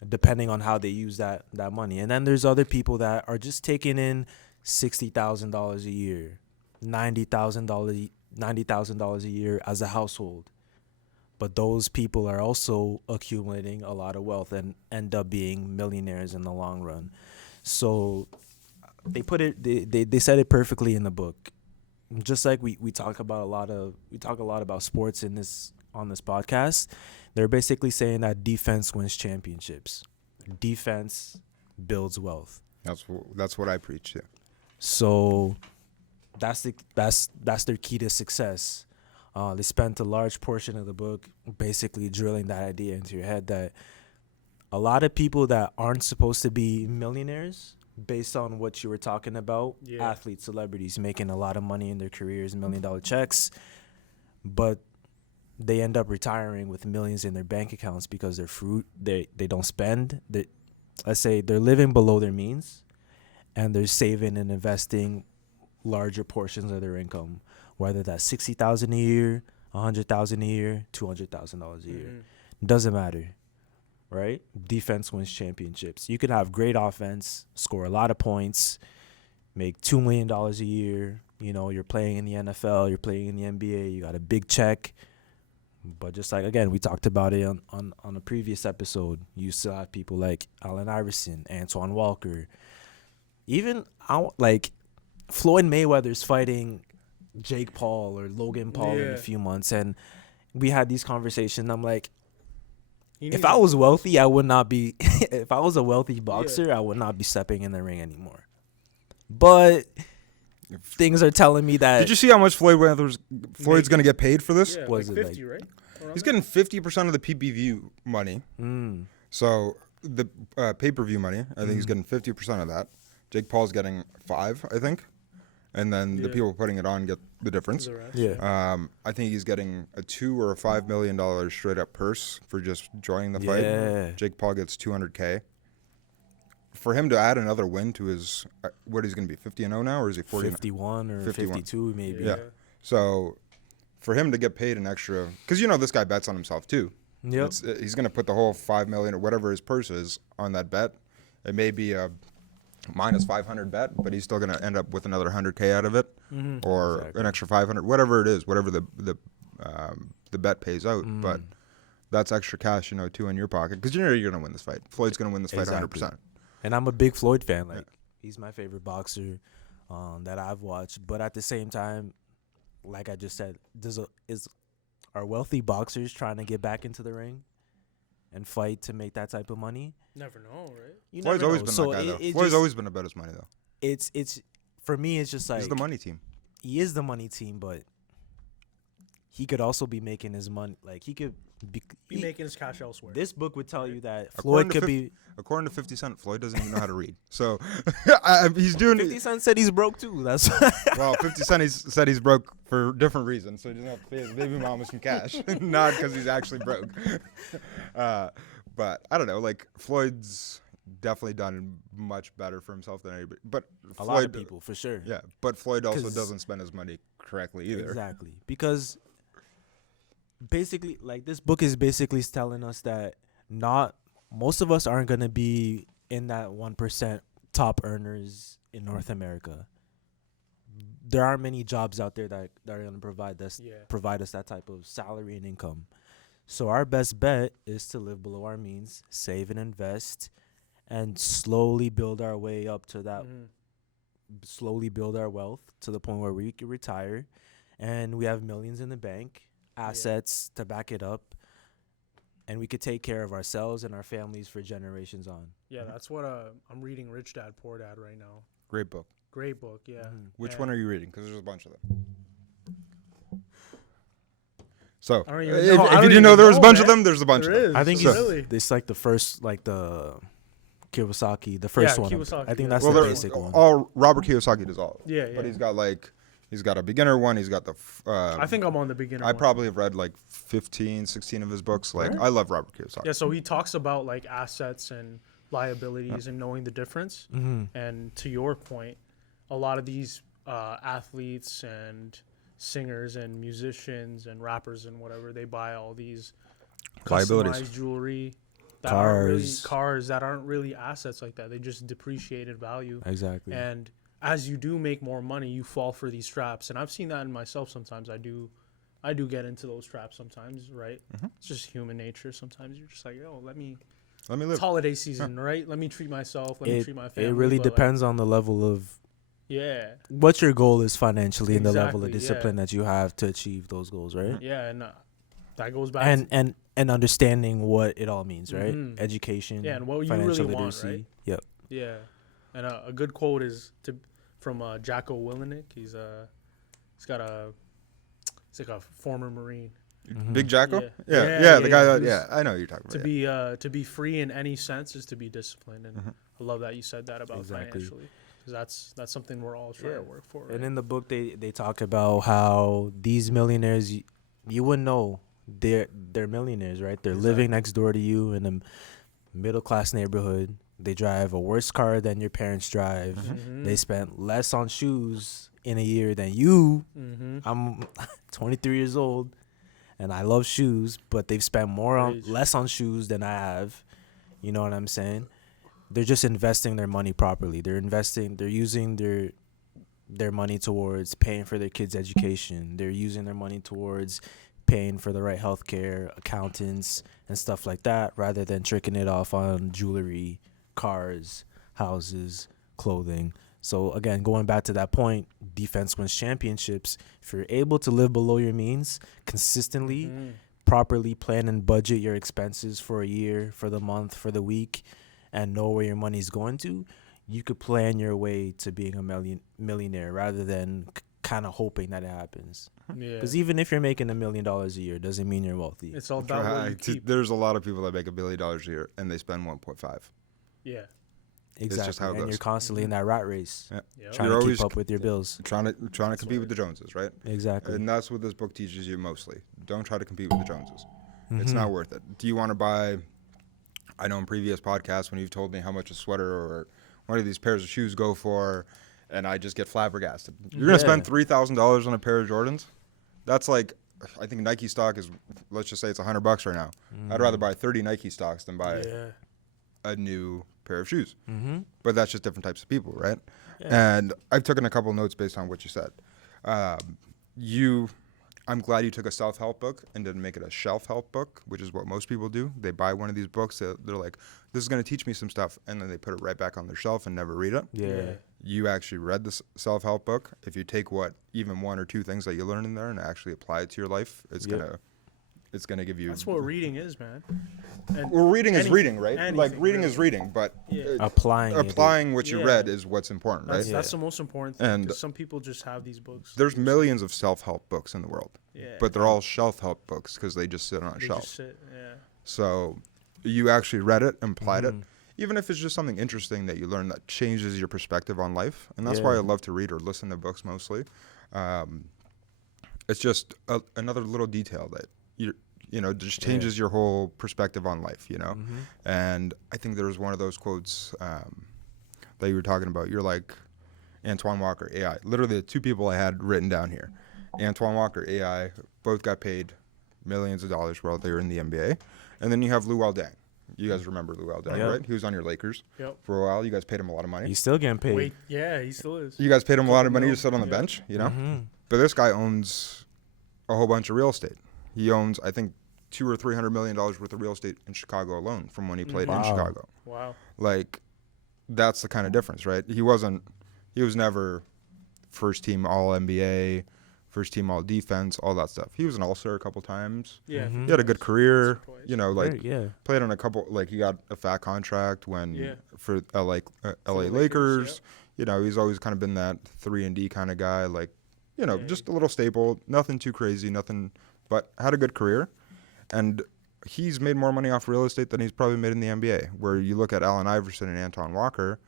depending on how they use that money. And then there's other people that are just taking in $60,000 a year, $90,000 a year as a household. But those people are also accumulating a lot of wealth and end up being millionaires in the long run. So they said it perfectly in the book. Just like we talk a lot about sports on this podcast. They're basically saying that defense wins championships. Defense builds wealth. That's what I preach. Yeah. So that's their key to success. They spent a large portion of the book basically drilling that idea into your head that a lot of people that aren't supposed to be millionaires, based on what you were talking about, athletes, celebrities making a lot of money in their careers, $1 million checks, but they end up retiring with millions in their bank accounts because they don't spend. Let's say they're living below their means, and they're saving and investing larger portions of their income, whether that's $60,000 a year, $100,000 a year, $200,000 a year. Doesn't matter, right? Defense wins championships. You can have great offense, score a lot of points, make $2 million a year. You know, you're playing in the NFL, you're playing in the NBA, you got a big check. But just like, again, we talked about it on a previous episode, you still have people like Allen Iverson, Antoine Walker. Even, like, Floyd Mayweather's fighting Jake Paul or Logan Paul in a few months. And we had these conversations. I'm like, if I was wealthy, I would not be, if I was a wealthy boxer, I would not be stepping in the ring anymore. But things are telling me that. Did you see how much Floyd's going to get paid for this? Yeah, Was like it 50, right? He's getting 50% of the PPV money. So the pay-per-view money, I think he's getting 50% of that. Jake Paul's getting 5, I think. And then the people putting it on get the difference. I think he's getting a $2 or a $5 million straight up purse for just joining the fight. Jake Paul gets $200K. For him to add another win to his, what he's going to be, 50-0 now, or is he 40? 51 or 52 maybe. Yeah. So for him to get paid an extra, because this guy bets on himself too. Yep. He's going to put the whole $5 million or whatever his purse is on that bet. It may be a minus 500 bet, but he's still going to end up with another 100K out of it, or an extra 500, whatever it is, whatever the bet pays out. But that's extra cash, too, in your pocket, because you're going to win this fight. Floyd's going to win this fight 100%. And I'm a big Floyd fan. Like, he's my favorite boxer that I've watched. But at the same time, like I just said, are wealthy boxers trying to get back into the ring and fight to make that type of money? Never know, right? You Floyd's never always know. been So that guy, though. it Floyd's just- always been about his money, though. It's for me. It's just like He's the money team. he is the money team, but he could also be making his money. Like he could be Making his cash elsewhere. This book would tell you that According Floyd to could be. According to 50 Cent, Floyd doesn't even know how to read. So he's doing 50 Cent said he's broke too. That's well. 50 Cent said he's broke for different reasons, so he doesn't have to pay his baby mama some cash, not because he's actually broke. But I don't know. Like Floyd's definitely done much better for himself than anybody. But a Floyd, lot of people for sure. yeah. But Floyd also 'Cause- doesn't spend his money correctly either. Exactly. Because basically, like, this book is basically telling us that not most of us aren't going to be in that 1% top earners in North America. There aren't many jobs out there that are going to provide us that type of salary and income. So our best bet is to live below our means, save and invest, and slowly build our way up to that, slowly build our wealth to the point where we can retire and we have millions in the bank, assets to back it up, and we could take care of ourselves and our families for generations on. Yeah, that's what I'm reading Rich Dad Poor Dad right now. Great book. Great book, yeah. Which one are you reading? Because there's a bunch of them. So I don't even know. if I you don't didn't know even there was a know, bunch of man. them, there's a bunch There of them. is. I think So- Really? it's like the first, like the Kiyosaki, the first one. Kiyosaki, I think yeah. that's Well, the they're basic one. all Robert Kiyosaki does all. Yeah, yeah. But he's got a beginner one. He's got the. I think I'm on the beginner I one. probably have read like 15, 16 of his books. Like I love Robert Kiyosaki. Yeah, so he talks about like assets and liabilities and knowing the difference. And to your point, a lot of these athletes and singers and musicians and rappers and whatever, they buy all these Liabilities. customized jewelry, that cars that aren't really assets like that. They just depreciated value. Exactly. And as you do make more money, you fall for these traps. And I've seen that in myself sometimes. I do get into those traps sometimes, right? It's just human nature. Sometimes you're just like, yo, let me live. It's holiday season, right? Let me treat myself. Let me treat my family. It really but, like, depends on the level of yeah. what your goal is financially and the level of Exactly, discipline that you have to achieve those goals, right? Yeah, and that goes back And understanding what it all means, right? Mhm. Education, Yeah, and what you financial really want, literacy. right? Yep. Yeah. And a good quote is from Jacko Willenick. He's like a former Marine. Big Jacko? Yeah. Yeah, Yeah, the guy yeah, that, he's- yeah, I know who you're talking about. To be free in any sense is to be disciplined, and I love that you said that about Exactly. financially, because that's something we're all trying to work for. Right? And in the book, they talk about how these millionaires, you wouldn't know they're millionaires, right? They're living next door to you in a middle class neighborhood. They drive a worse car than your parents drive. They spent less on shoes in a year than you. I'm 23 years old, and I love shoes, but they've spent less on shoes than I have. You know what I'm saying? They're just investing their money properly. They're using their money towards paying for their kids' education. They're using their money towards paying for the right healthcare, accountants, and stuff like that, rather than tricking it off on jewelry, cars, houses, clothing. So again, going back to that point, defense wins championships. If you're able to live below your means consistently, properly plan and budget your expenses for a year, for the month, for the week, and know where your money's going to, you could plan your way to being a millionaire rather than kind of hoping that it happens. Yeah. Because even if you're making $1 million a year, doesn't mean you're wealthy. It's all about what you keep. There's a lot of people that make $1 billion a year and they spend 1.5. Yeah. Exactly. just how it and goes. you're constantly in that rat race, Yeah. Yep. trying You're to always keep up with your bills. Trying to compete with the Joneses, right? Exactly. And that's what this book teaches you mostly. Don't try to compete with the Joneses. It's Mm-hmm. not worth it. Do you want to buy? I know in previous podcasts when you've told me how much a sweater or one of these pairs of shoes go for, and I just get flabbergasted. You're gonna spend $3,000 on a pair of Jordans. That's like, I think Nike stock is, let's just say it's $100 right now. I'd rather buy 30 Nike stocks than buy a new pair of shoes. But that's just different types of people, right? And I've taken a couple notes based on what you said. I'm glad you took a self-help book and didn't make it a shelf-help book, which is what most people do. They buy one of these books, they're like, this is going to teach me some stuff, and then they put it right back on their shelf and never read it. Yeah. you actually read the self-help book, if you take what even one or two things that you learn in there and actually apply it to your life, it's gonna give you. That's what reading is, man. And well, reading is reading, right? anything, Like reading really. is reading, but Applying what you Yeah. read is what's important, right? That's the most important thing. And 'Cause some people just have these books. There's millions of self-help books in the world, Yeah. but they're all shelf-help books because they just sit on a They shelf. just sit, yeah. So you actually read it and applied it, even if it's just something interesting that you learn that changes your perspective on life. And that's why I love to read or listen to books mostly. It's just another little detail that just changes your whole perspective on life, And I think there was one of those quotes that you were talking about. You're like Antoine Walker, AI. Literally the two people I had written down here. Antoine Walker, AI, both got paid millions of dollars while they were in the NBA. And then you have Luol Deng. You guys remember Luol Deng, right? He was on your Lakers for a while. You guys paid him a lot of money. He's still getting paid. Wait, yeah, he still is. You guys paid him a lot of money to sit on the bench, But this guy owns a whole bunch of real estate. He owns, I think, $200 or $300 million worth of real estate in Chicago alone from when he played in Chicago. Wow. Like, that's the kind of difference, right? He was never first team All NBA, first team All Defense, all that stuff. He was an All-Star a couple times. Yeah. He had a good career, Right, played on a couple, like he got a fat contract for LA the Lakers. Yep. He's always kind of been that 3-and-D kind of guy, like, just a little staple, nothing too crazy, but had a good career. And he's made more money off real estate than he's probably made in the NBA, where you look at Allen Iverson and Antoine Walker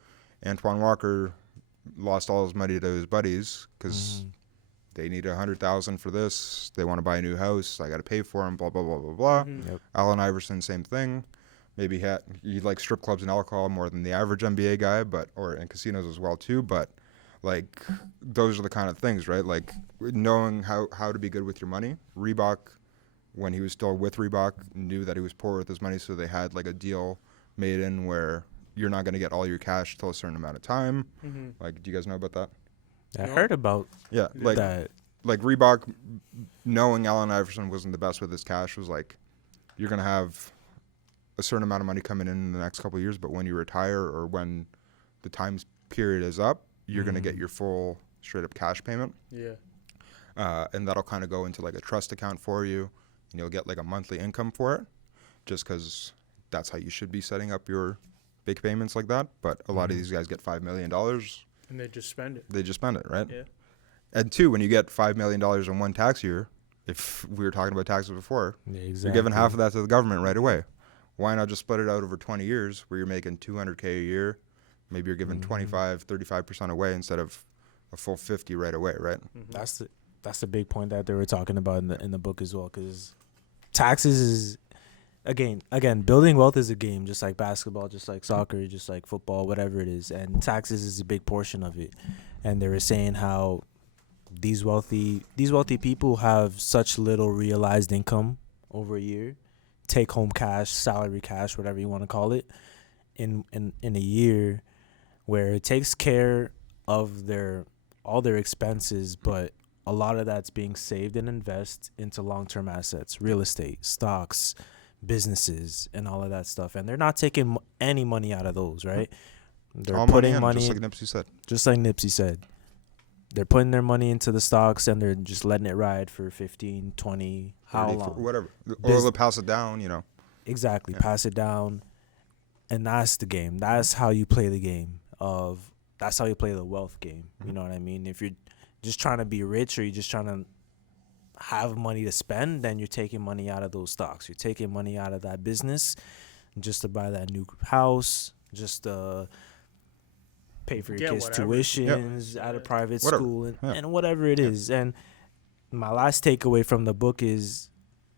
lost all his money to his buddies because they need $100,000 for this. They want to buy a new house. I got to pay for him, blah, blah, blah, blah, blah. Yep. Allen Iverson, same thing. Maybe he likes strip clubs and alcohol more than the average NBA guy, or in casinos as well too. But like, those are the kind of things, right? Like knowing how to be good with your money. Reebok, when he was still with Reebok, knew that he was poor with his money, so they had like a deal made in where you're not going to get all your cash till a certain amount of time. Like, do you guys know about that? I heard about that. Like Reebok, knowing Allen Iverson wasn't the best with his cash, was like, you're going to have a certain amount of money coming in the next couple of years, but when you retire or when the time period is up, you're going to get your full straight up cash payment. Yeah. And that'll kind of go into like a trust account for you, and you'll get like a monthly income for it, just because that's how you should be setting up your big payments like that. But a lot of these guys get $5 million. And they just spend it. Right? Yeah. And two, when you get $5 million in one tax year, if we were talking about taxes before, you're giving half of that to the government right away. Why not just split it out over 20 years where you're making $200K a year? Maybe you're giving 35% away instead of a full 50 right away, right? That's the big point that they were talking about in the book as well, because taxes is again building wealth is a game, just like basketball, just like soccer, just like football, whatever it is, and taxes is a big portion of it. And they were saying how these wealthy people have such little realized income over a year, take home cash, salary cash, whatever you want to call it, in a year, where it takes care of all their expenses, but a lot of that's being saved and invest into long-term assets, real estate, stocks, businesses, and all of that stuff. And they're not taking any money out of those, right? They're all putting money money, just like Nipsey said. They're putting their money into the stocks, and they're just letting it ride for 15, 20, how long? Whatever. Or they'll pass it down, Exactly, pass it down. And that's the game. That's how you play the game. That's how you play the wealth game. You know what I mean? If you're just trying to be rich, or you're just trying to have money to spend, then you're taking money out of those stocks. You're taking money out of that business just to buy that new house, just to pay for your kids' tuitions at a private school, and whatever it is. And my last takeaway from the book is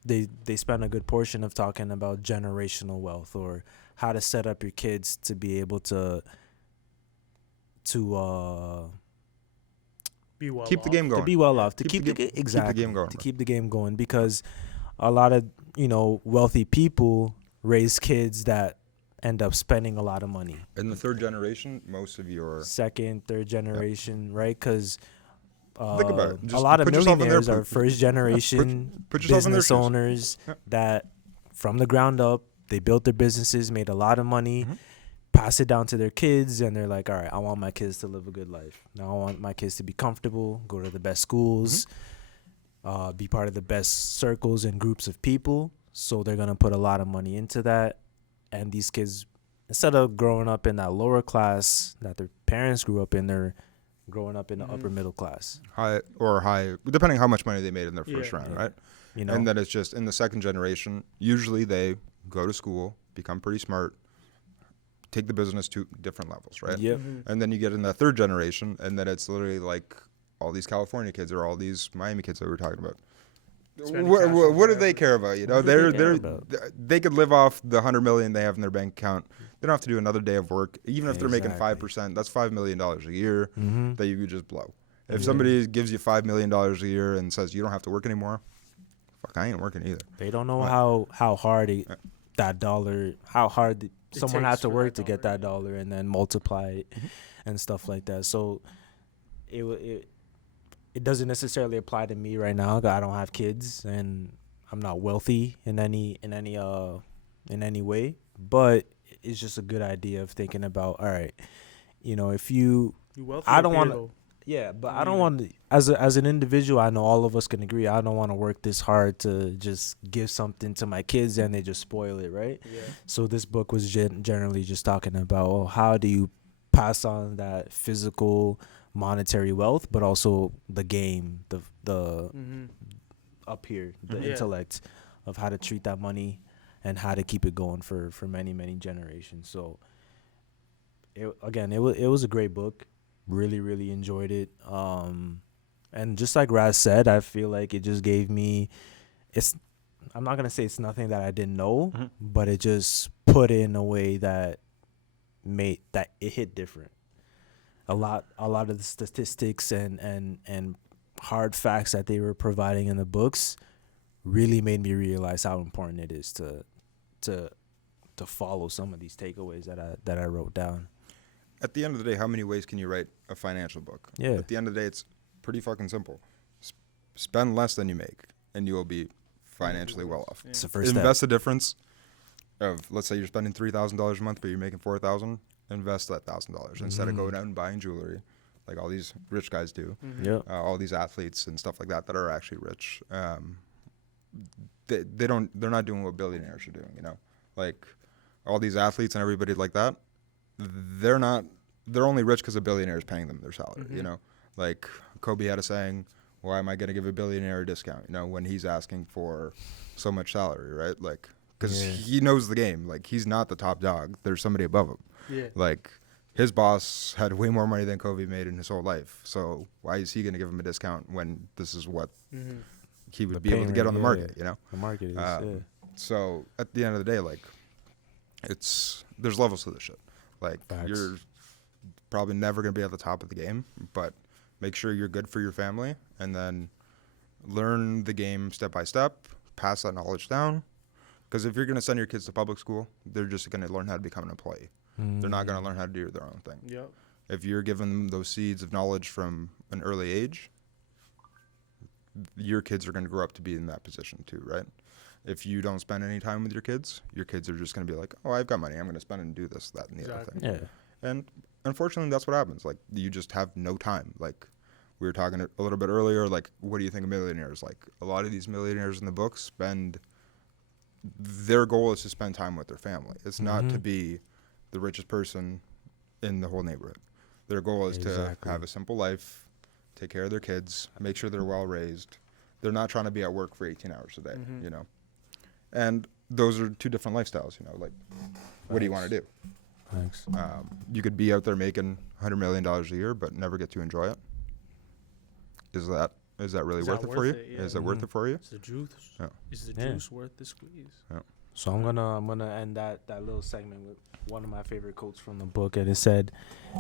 they spend a good portion of talking about generational wealth, or how to set up your kids to be able to be well keep off. the game going. To be well off. To keep the game going. To keep the game going, because a lot of wealthy people raise kids that end up spending a lot of money. In the third generation, most of your second, third generation, right? Because think about it. Just a lot of put yourself in millionaires their- are first generation put yourself in their business shoes. owners that from the ground up, they built their businesses, made a lot of money, pass it down to their kids, and they're like, all right, I want my kids to live a good life. Now I want my kids to be comfortable, go to the best schools, be part of the best circles and groups of people. So they're going to put a lot of money into that. And these kids, instead of growing up in that lower class that their parents grew up in, they're growing up in the upper middle class. High, depending how much money they made in their first round, right? You know? And then it's just in the second generation, usually they go to school, become pretty smart, take the business to different levels, right? Yep. And then you get in that third generation, and then it's literally like all these California kids or all these Miami kids that we were talking about. What do they care about? You know, they could live off the $100 million they have in their bank account. They don't have to do another day of work, even if they're making 5%. That's $5 million a year that you could just blow. If somebody gives you $5 million a year and says you don't have to work anymore, fuck, I ain't working either. They don't know how hard that dollar, how hard someone has to work to get that dollar and then multiply it and stuff like that. So it doesn't necessarily apply to me right now. I don't have kids and I'm not wealthy in any way, but it's just a good idea of thinking about, all right, you know, if you wealthy, I don't want to, yeah, but I don't want to, as an individual, I know all of us can agree, I don't want to work this hard to just give something to my kids and they just spoil it, right? Yeah. So this book was generally just talking about, how do you pass on that physical monetary wealth, but also the game, the up here, the intellect of how to treat that money and how to keep it going for many, many generations. So it was a great book. Really, really enjoyed it. And just like Raz said, I feel like it just gave me, I'm not going to say it's nothing that I didn't know, but it just put it in a way that made that it hit different. A lot of the statistics and hard facts that they were providing in the books really made me realize how important it is to follow some of these takeaways that I wrote down. At the end of the day, how many ways can you write a financial book? Yeah. At the end of the day, it's pretty fucking simple. Spend less than you make, and you will be financially well off. It's the first Invest step. the difference of, let's say you're spending $3,000 a month, but you're making $4,000. Invest that $1,000 instead of going out and buying jewelry, like all these rich guys do. All these athletes and stuff like that are actually rich. They're not doing what billionaires are doing. You know, like all these athletes and everybody like that. They're only rich because a billionaire is paying them their salary. You know, like Kobe had a saying, "Why am I going to give a billionaire a discount?" You know, when he's asking for so much salary, right? Like, because he knows the game. Like, he's not the top dog. There's somebody above him. Yeah. Like, his boss had way more money than Kobe made in his whole life. So why is he going to give him a discount when this is what he would be able to get on the market? You know, the market is. So at the end of the day, like, there's levels to this shit. Like, you're probably never going to be at the top of the game, but make sure you're good for your family, and then learn the game step by step, pass that knowledge down. Because if you're going to send your kids to public school, they're just going to learn how to become an employee. They're not going to learn how to do their own thing. Yep. If you're giving them those seeds of knowledge from an early age, your kids are going to grow up to be in that position too, right? If you don't spend any time with your kids are just going to be like, oh, I've got money, I'm going to spend it and do this, that, and the other thing. Yeah. And unfortunately, that's what happens. Like, you just have no time. Like, we were talking a little bit earlier, like, what do you think of millionaires? Like, a lot of these millionaires in the book their goal is to spend time with their family. It's not to be the richest person in the whole neighborhood. Their goal is to have a simple life, take care of their kids, make sure they're well raised. They're not trying to be at work for 18 hours a day, you know. And those are two different lifestyles, you know. Like, what do you want to do? Thanks. You could be out there making $100 million a year, but never get to enjoy it. Is that really worth it for you? Yeah. Is it worth it for you? Is the juice? Yeah. Is the juice worth the squeeze? Yeah. So I'm gonna end that little segment with one of my favorite quotes from the book, and it said,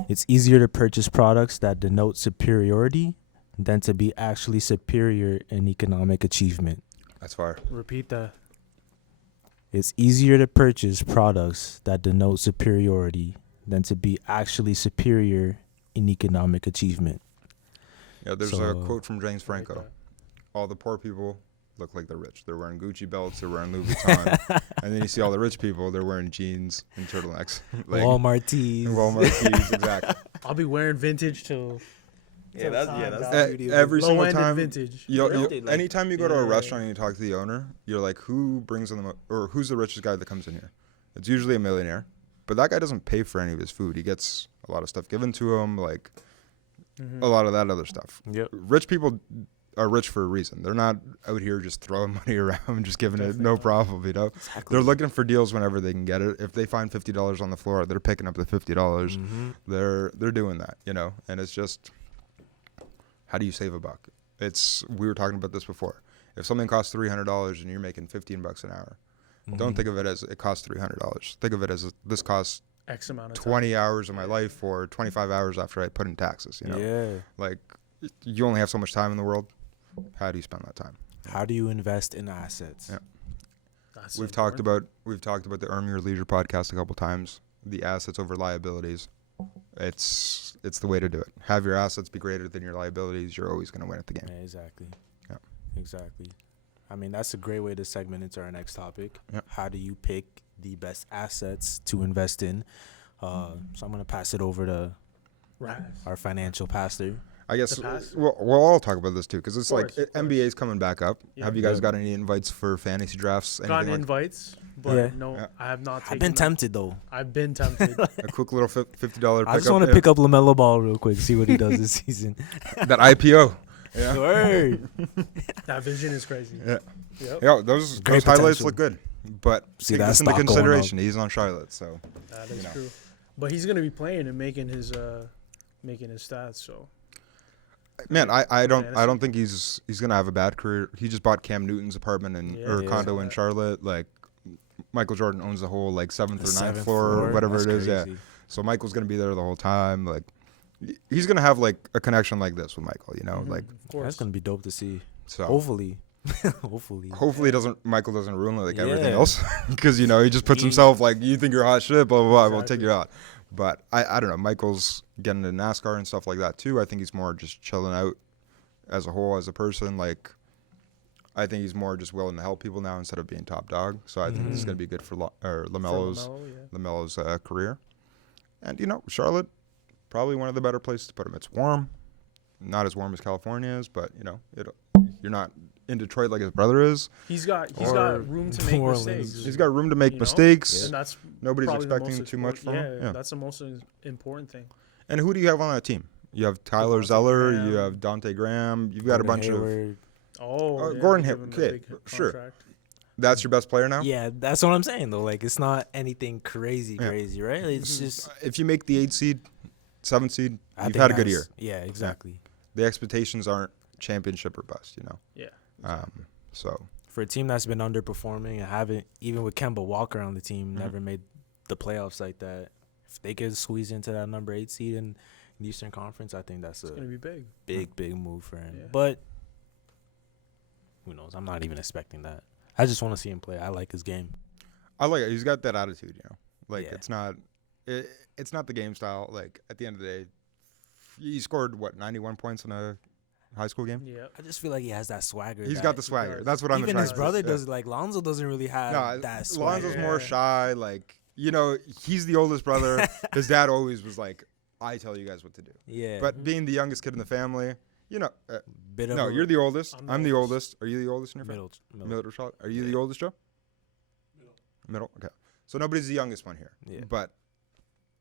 "It's easier to purchase products that denote superiority than to be actually superior in economic achievement." That's fire. Repeat that. It's easier to purchase products that denote superiority than to be actually superior in economic achievement. Yeah, there's a quote from James Franco. All the poor people look like they're rich. They're wearing Gucci belts. They're wearing Louis Vuitton. And then you see all the rich people. They're wearing jeans and turtlenecks. Like, Walmart tees. Walmart tees, exactly. I'll be wearing vintage till That's the beauty of it. Every single low-ended time. vintage. Anytime you go to a Yeah. restaurant and you talk to the owner, you're like, who brings in or who's the richest guy that comes in here? It's usually a millionaire. But that guy doesn't pay for any of his food. He gets a lot of stuff given to him, like a lot of that other stuff. Yep. Rich people are rich for a reason. They're not out here just throwing money around and just giving Definitely it no not. problem, you know? Exactly. They're looking for deals whenever they can get it. If they find $50 on the floor, they're picking up the $50. They're doing that, you know? And it's just, how do you save a buck? We were talking about this before. If something costs $300 and you're making $15 an hour, don't think of it as it costs $300. Think of it as this costs X amount of 20 hours of my life or 25 hours after I put in taxes, you know? Yeah. Like, you only have so much time in the world. How do you spend that time? How do you invest in assets? Yeah. That's We've important. talked about the Earn Your Leisure podcast a couple times. The assets over liabilities. It's the way to do it. Have your assets be greater than your liabilities. You're always going to win at the game. Yeah, exactly. Yeah. Exactly. I mean, that's a great way to segment into our next topic. Yep. How do you pick the best assets to invest in? So I'm going to pass it over to Raz. our financial pastor. I guess The pass? we'll all talk about this too because it's Of like course, of course. NBA's coming back up. Yeah. Have you guys got any invites for fantasy drafts? Gotten Anything like invites, but Yeah. no, Yeah. I have not taken I've been them. tempted, though. I've been tempted. a quick little $50 I just pickup? want to pick up LaMelo Ball real quick, see what he does this season. that IPO. Yeah. Word. That vision is crazy. Yeah. Yep. Yeah, those Great highlights potential. look good. But See take that this into stock going consideration. He's on Charlotte, so That is You know. true. But he's gonna be playing and making his stats. So man, I don't Fantasy. think he's gonna have a bad career. He just bought Cam Newton's apartment or Yeah. condo in Yeah. Charlotte. Like Michael Jordan owns the whole like seventh The or ninth seventh floor, or whatever That's it is. Yeah. crazy. So Michael's gonna be there the whole time. Like he's gonna have like a connection like this with Michael. You know, Mhm, like of course. That's going to be dope to see. so. Hopefully. Hopefully. Hopefully Michael doesn't ruin like everything Yeah. else because you know he just puts He- himself like you think you're hot shit, blah blah blah. We'll take Exactly. you out. But I don't know. Michael's getting into NASCAR and stuff like that too. I think he's more just chilling out as a whole as a person. Like I think he's more just willing to help people now instead of being top dog. So I think this is gonna be good for Lamelo's LaMelo, yeah. LaMelo's career. And you know Charlotte, probably one of the better places to put him. It's warm, not as warm as California is, but you know you're not in Detroit like his brother is. He's got Or room to make New Orleans. mistakes. He's got room to make You know? mistakes. And that's Nobody's probably the expecting most too much from important- him. Yeah. that's the most important thing. And who do you have on that team? You have Tyler Devontae Zeller. Graham. You have Dante Graham. You've got a bunch of. Hayward. Oh, yeah, Gordon give Hayward, him a okay, big sure. contract. That's your best player now. Yeah, that's what I'm saying, though. Like, it's not anything crazy, Yeah. right? It's just. If you make the 8 seed, 7 seed, I you've think had a good year. that's- Yeah, exactly. The expectations aren't championship or bust. You know. Yeah. So For a team that's been underperforming and haven't, even with Kemba Walker on the team, never made the playoffs like that. If they could squeeze into that number 8 seed in the Eastern Conference, I think that's It's a gonna be big. big move for him. Yeah. But who knows? I'm not even expecting that. I just want to see him play. I like his game. I like it. He's got that attitude. You know, like Yeah. it's not the game style. Like at the end of the day, he scored 91 points in a high school game. Yeah. I just feel like he has that swagger. He's that got the swagger. does. That's what I'm even his attracted brother to. does. Like Lonzo doesn't really have No, that swagger. Lonzo's more Yeah. shy. Like, you know, he's the oldest brother. His dad always was like, I tell you guys what to do. Yeah, But being the youngest kid in the family, you know, bit of no, a you're the oldest. I'm the I'm the oldest. oldest. Are you the oldest in your family? middle. Middle child? Are you the oldest, Joe? Middle. Okay. So nobody's the youngest one here. Yeah. But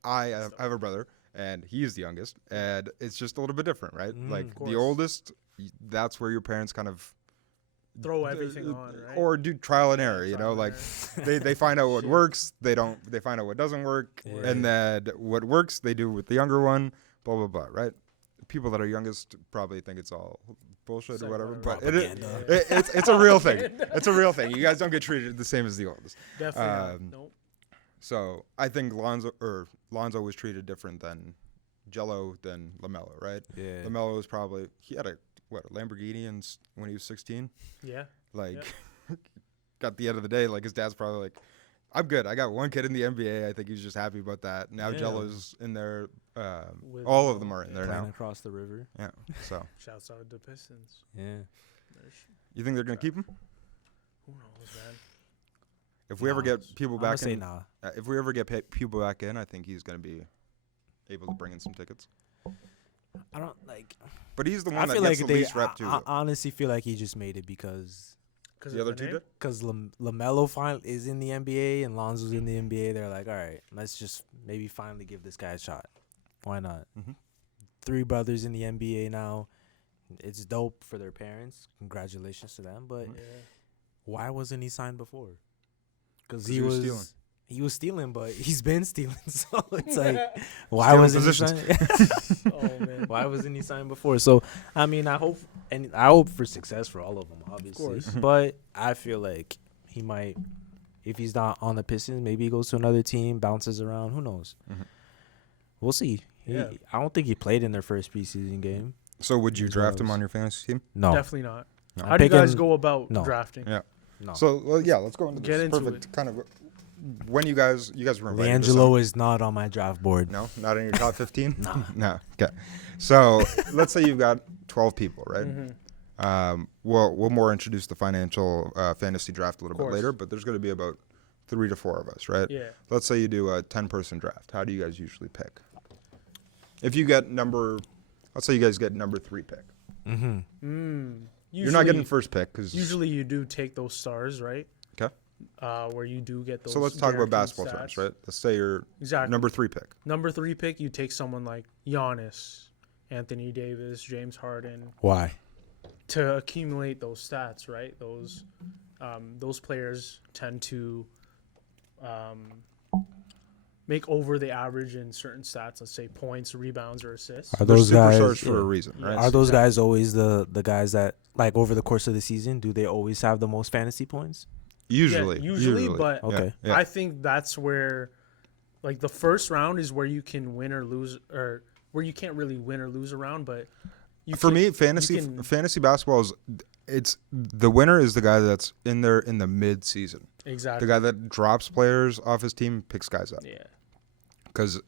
I have a brother, and he's the youngest, and it's just a little bit different, right? Like Of course. the oldest, that's where your parents kind of Throw everything on, right? or do trial and error. You know, Trial and like error. they find out what Shit. works. They find out what doesn't work, Yeah. and then what works they do with the younger one. Blah blah blah. Right? People that are youngest probably think it's all bullshit It's or like whatever, whatever. but Propaganda. it's a real thing. It's a real thing. You guys don't get treated the same as the oldest. Definitely not. um, Nope. So I think Lonzo was treated different than Jello than LaMelo, right? Yeah. LaMelo was probably he had a Lamborghini when he was 16. Yeah. Like, got the end of the day, like his dad's probably like, I'm good. I got one kid in the NBA. I think he's just happy about that. Now Yeah. Jello's in there. With All of LaMelo, them are in there Playing now. across the river. Yeah. So Shouts out the Pistons. Yeah. You think they're gonna keep him? Who knows, man? If we ever get people I'm gonna back say in, nah. if we ever get people back in, I think he's gonna be able to bring in some tickets. I don't like. But he's the I one that feel gets like the they. least rep too. I honestly feel like he just made it because Because The other two did. LaMelo is in the NBA and Lonzo's in the NBA. They're like, all right, let's just maybe finally give this guy a shot. Why not? Mhm. 3 brothers in the NBA now. It's dope for their parents. Congratulations to them. But Yeah. why wasn't he signed before? Because 'Cause he was stealing. He was stealing, but he's been stealing. So it's like, why Stealing wasn't positions. he signed? Oh man. Why wasn't he signed before? So I mean, I hope for success for all of them, obviously. course. But I feel like he might, if he's not on the Pistons, maybe he goes to another team, bounces around. Who knows? Mhm. We'll see. Yeah. I don't think he played in their first preseason game. So would you Who draft him knows? on your fantasy team? No, Definitely not. No. How do you guys picking- go about no. drafting? Yeah. no. So well, yeah, let's go into Get this. into Perfect. Kind of when you guys were invited. to Leangelo is not on my draft board. No, not in your top 15? Nah. No. Okay. So let's say you've got 12 people, right? Mm-hmm. We'll more introduce the financial fantasy draft a little bit Course. later, but there's going to be about 3 to 4 of us, right? Yeah. Let's say you do a 10-person draft. How do you guys usually pick? If you get let's say you guys get number 3 pick. Mm-hmm. You're not getting first pick because Usually you do take those stars, right? Okay. Where you do get those. So let's talk about guaranteed basketball stats. terms, right? Let's say you're Exactly. number 3 pick. Number 3 pick, you take someone like Giannis, Anthony Davis, James Harden Why? to accumulate those stats, right? Those players tend to make over the average in certain stats. Let's say points, rebounds, or assists. Are They're those guys superstars for a reason, right? Are those guys always the guys that, like, over the course of the season, do they always have the most fantasy points? Usually. Yeah, usually, but Okay. Yeah. I think that's where, like, the first round is where you can win or lose, or where you can't really win or lose a round. But fantasy basketball it's the winner is the guy that's in there in the mid season. exactly The guy that drops players off his team picks guys up. yeah. Because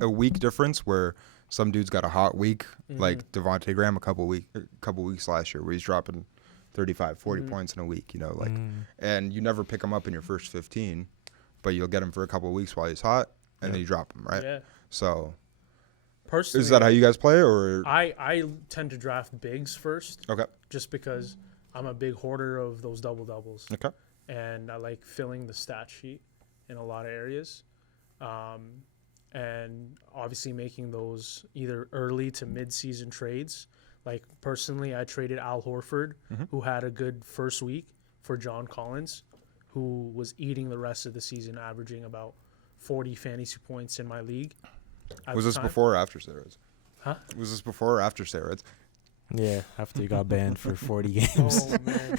a week difference where some dude's got a hot week, Mm-hmm. like Devontae Graham a couple weeks last year, where he's dropping 35, 40 Mm-hmm. points in a week, and you never pick him up in your first 15, but you'll get him for a couple of weeks while he's hot, and then you drop him, right? Yeah. So Personally, is that how you guys play, or I tend to draft bigs first, okay? just because I'm a big hoarder of those double doubles, Okay. and I like filling the stat sheet in a lot of areas, and obviously making those either early to mid-season trades. Like personally, I traded Al Horford, who had a good first week, for John Collins, who was eating the rest of the season, averaging about 40 fantasy points in my league. at Was the this time. before or after steroids? Huh? Was this before or after steroids? Yeah, after he got banned for 40 games. Oh man,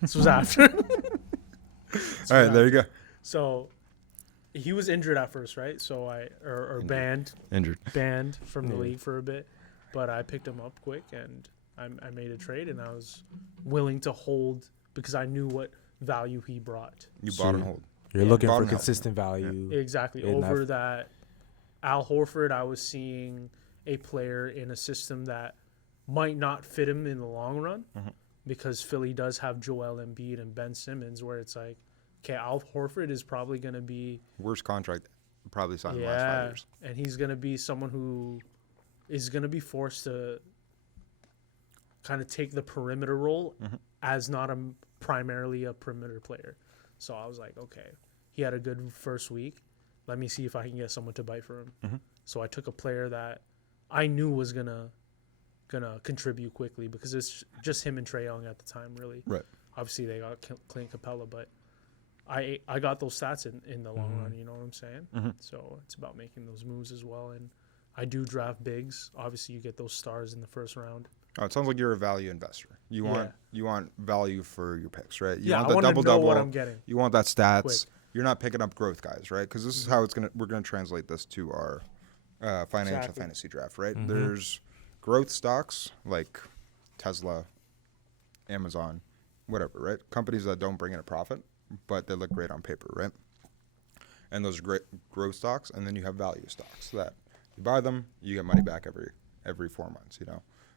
this was after. All right, there you go. So he was injured at first, right? So or banned Injured. from the Yeah. league for a bit, but I picked him up quick and I made a trade, and I was willing to hold because I knew what value he brought. You So bought and hold. You're Yeah. looking for Bottom out. consistent value. Exactly. in that- Over that Al Horford, I was seeing a player in a system that might not fit him in the long run, because Philly does have Joel Embiid and Ben Simmons, where it's like, okay, Al Horford is probably going to be Worst contract probably signed in the last 5 years. and he's going to be someone who is going to be forced to kind of take the perimeter role as not primarily a perimeter player. So I was like, okay, he had a good first week. Let me see if I can get someone to bite for him. So I took a player that I knew was gonna contribute quickly, because it's just him and Trae Young at the time, really. Right. Obviously they got Clint Capella, but I got those stats in the long run. You know what I'm saying? So it's about making those moves as well. And I do draft bigs. Obviously, you get those stars in the first round. Oh, it sounds like you're a value investor. You Yeah. want value for your picks, right? You Yeah, want I the wanna know double-double. what I'm getting. You want that stats. Quick. You're not picking up growth guys, right? Because this is how we're gonna translate this to our financial Exactly. fantasy draft, right? There's growth stocks like Tesla, Amazon, whatever, right? Companies that don't bring in a profit, but they look great on paper, right? And those are great growth stocks, and then you have value stocks that you buy them, you get money back every 4 months.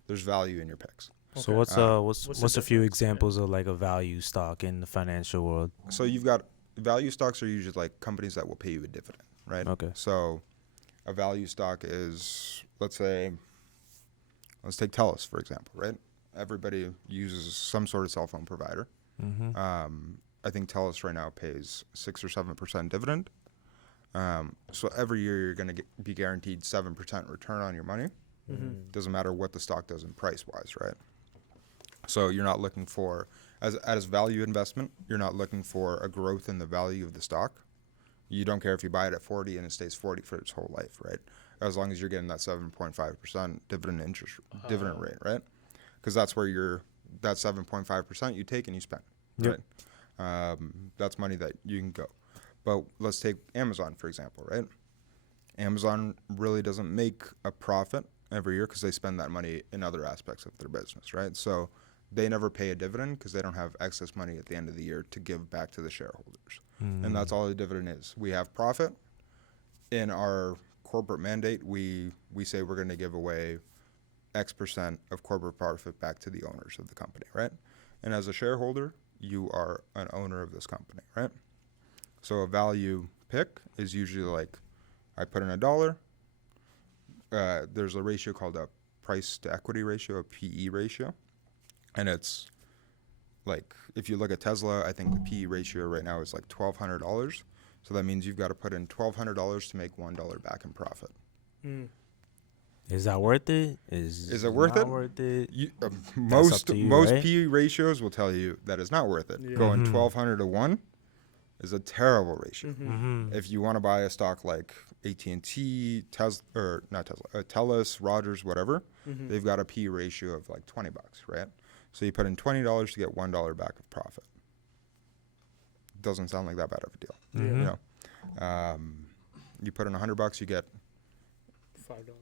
There's value in your picks. So Okay. what's What's the a few difference? Yeah. examples of like a value stock in the financial world? So you've got value stocks are usually like companies that will pay you a dividend, right? Okay. So a value stock is, let's take TELUS, for example, right? Everybody uses some sort of cell phone provider. Mm-hmm. I think TELUS right now pays 6 or 7% dividend. So every year you're going to be guaranteed 7% return on your money. Mm-hmm. Doesn't matter what the stock does in price-wise, right? So you're not looking for, as value investment, you're not looking for a growth in the value of the stock. You don't care if you buy it at 40 and it stays 40 for its whole life, right? As long as you're getting that 7.5% dividend rate, right? Because that's where that 7.5% you take and you spend, Yep. right? That's money that you can go. But let's take Amazon, for example, right? Amazon really doesn't make a profit every year because they spend that money in other aspects of their business, right? So they never pay a dividend because they don't have excess money at the end of the year to give back to the shareholders. And that's all a dividend is. We have profit. In our corporate mandate, we say we're going to give away X% of corporate profit back to the owners of the company, right? And as a shareholder, you are an owner of this company, right? So a value pick is usually like, I put in $1. There's a ratio called a price to equity ratio, a PE ratio. And it's like, if you look at Tesla, I think the PE ratio right now is like $1,200. So that means you've got to put in $1,200 to make $1 back in profit. Mm. Is that worth it? Is it worth not it? Worth it? Most you, most right? PE ratios will tell you that it's not worth it. Yeah. Going Mhm. 1,200 to 1 is a terrible ratio. Mm-hmm. Mm-hmm. If you want to buy a stock like AT&T, TELUS, Rogers, whatever, Mm-hmm. they've got a PE ratio of like $20, right? So you put in $20 to get $1 back of profit. Doesn't sound like that bad of a deal, Mhm. you know. You put in $100, you get $5.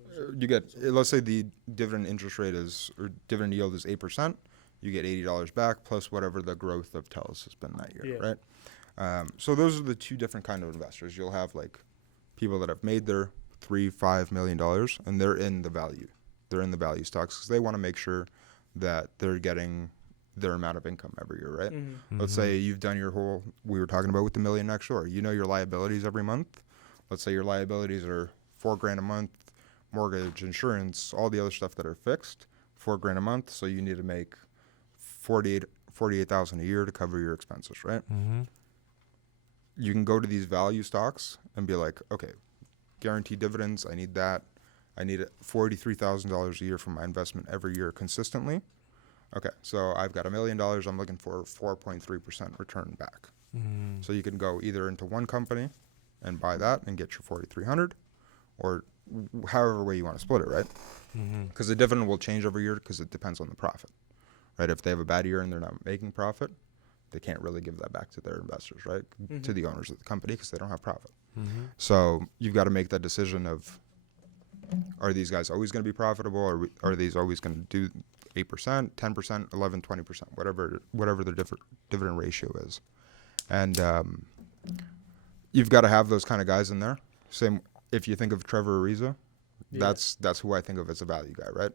let's say the dividend interest rate or dividend yield is 8%. You get $80 back plus whatever the growth of TELUS has been that year, Yeah. right? So those are the two different kind of investors. You'll have like people that have made their $3-5 million and they're in the value. They're in the value stocks because they want to make sure that they're getting their amount of income every year, right? Mm-hmm. Let's say you've done we were talking about with the million next door. You know your liabilities every month. Let's say your liabilities are $4,000 a month, mortgage, insurance, all the other stuff that are fixed, $4,000 a month. So you need to make $48,000 a year to cover your expenses, right? Mm-hmm. You can go to these value stocks and be like, okay, guaranteed dividends, I need that. I need $43,000 a year from my investment every year consistently. Okay, so I've got $1 million. I'm looking for 4.3% return back. Mm-hmm. So you can go either into one company and buy that and get your 4,300, or however way you want to split it, right? Mm-hmm. Because the dividend will change every year because it depends on the profit, right? If they have a bad year and they're not making profit, they can't really give that back to their investors, right? Mm-hmm. To the owners of the company because they don't have profit. Mm-hmm. So you've got to make that decision of, are these guys always going to be profitable, or are these always going to do 8%, 10%, 11, 20%, whatever the dividend ratio is. And you've got to have those kind of guys in there. Same if you think of Trevor Ariza, Yeah. that's who I think of as a value guy, right?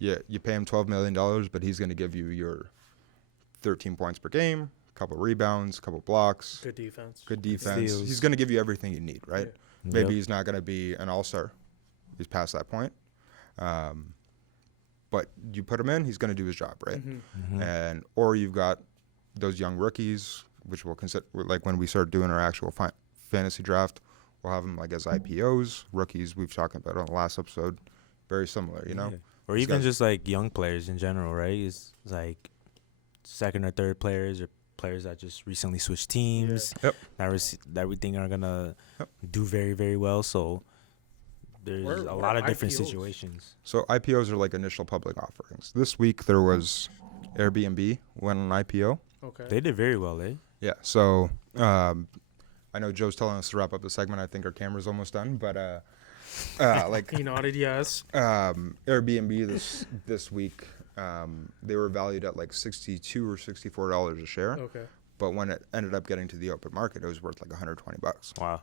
Yeah, you pay him $12 million, but he's going to give you your 13 points per game, a couple rebounds, a couple blocks, Good defense. good defense. Steals. He's going to give you everything you need, right? Yeah. Maybe Yep. he's not going to be an all-star. He's past that point. But you put him in, he's going to do his job, right? Mm-hmm. And or you've got those young rookies, which we'll consider, like when we start doing our actual fantasy draft, we'll have them like as IPOs. Rookies we've talked about on the last episode, very similar, you know? Yeah. Or These even guys- just like young players in general, right? It's like second or third players or players that just recently switched teams. Yep. That we think are gonna Yep. do very, very well. So there's What a are lot of different IPOs? situations. So IPOs are like initial public offerings. This week there was Airbnb went on IPO. Okay. They did very well, eh? Yeah. So I know Joe's telling us to wrap up the segment. I think our camera's almost done, but like He nodded yes. Airbnb this week, they were valued at like $62 or $64 a share. Okay. But when it ended up getting to the open market, it was worth like $120. Wow.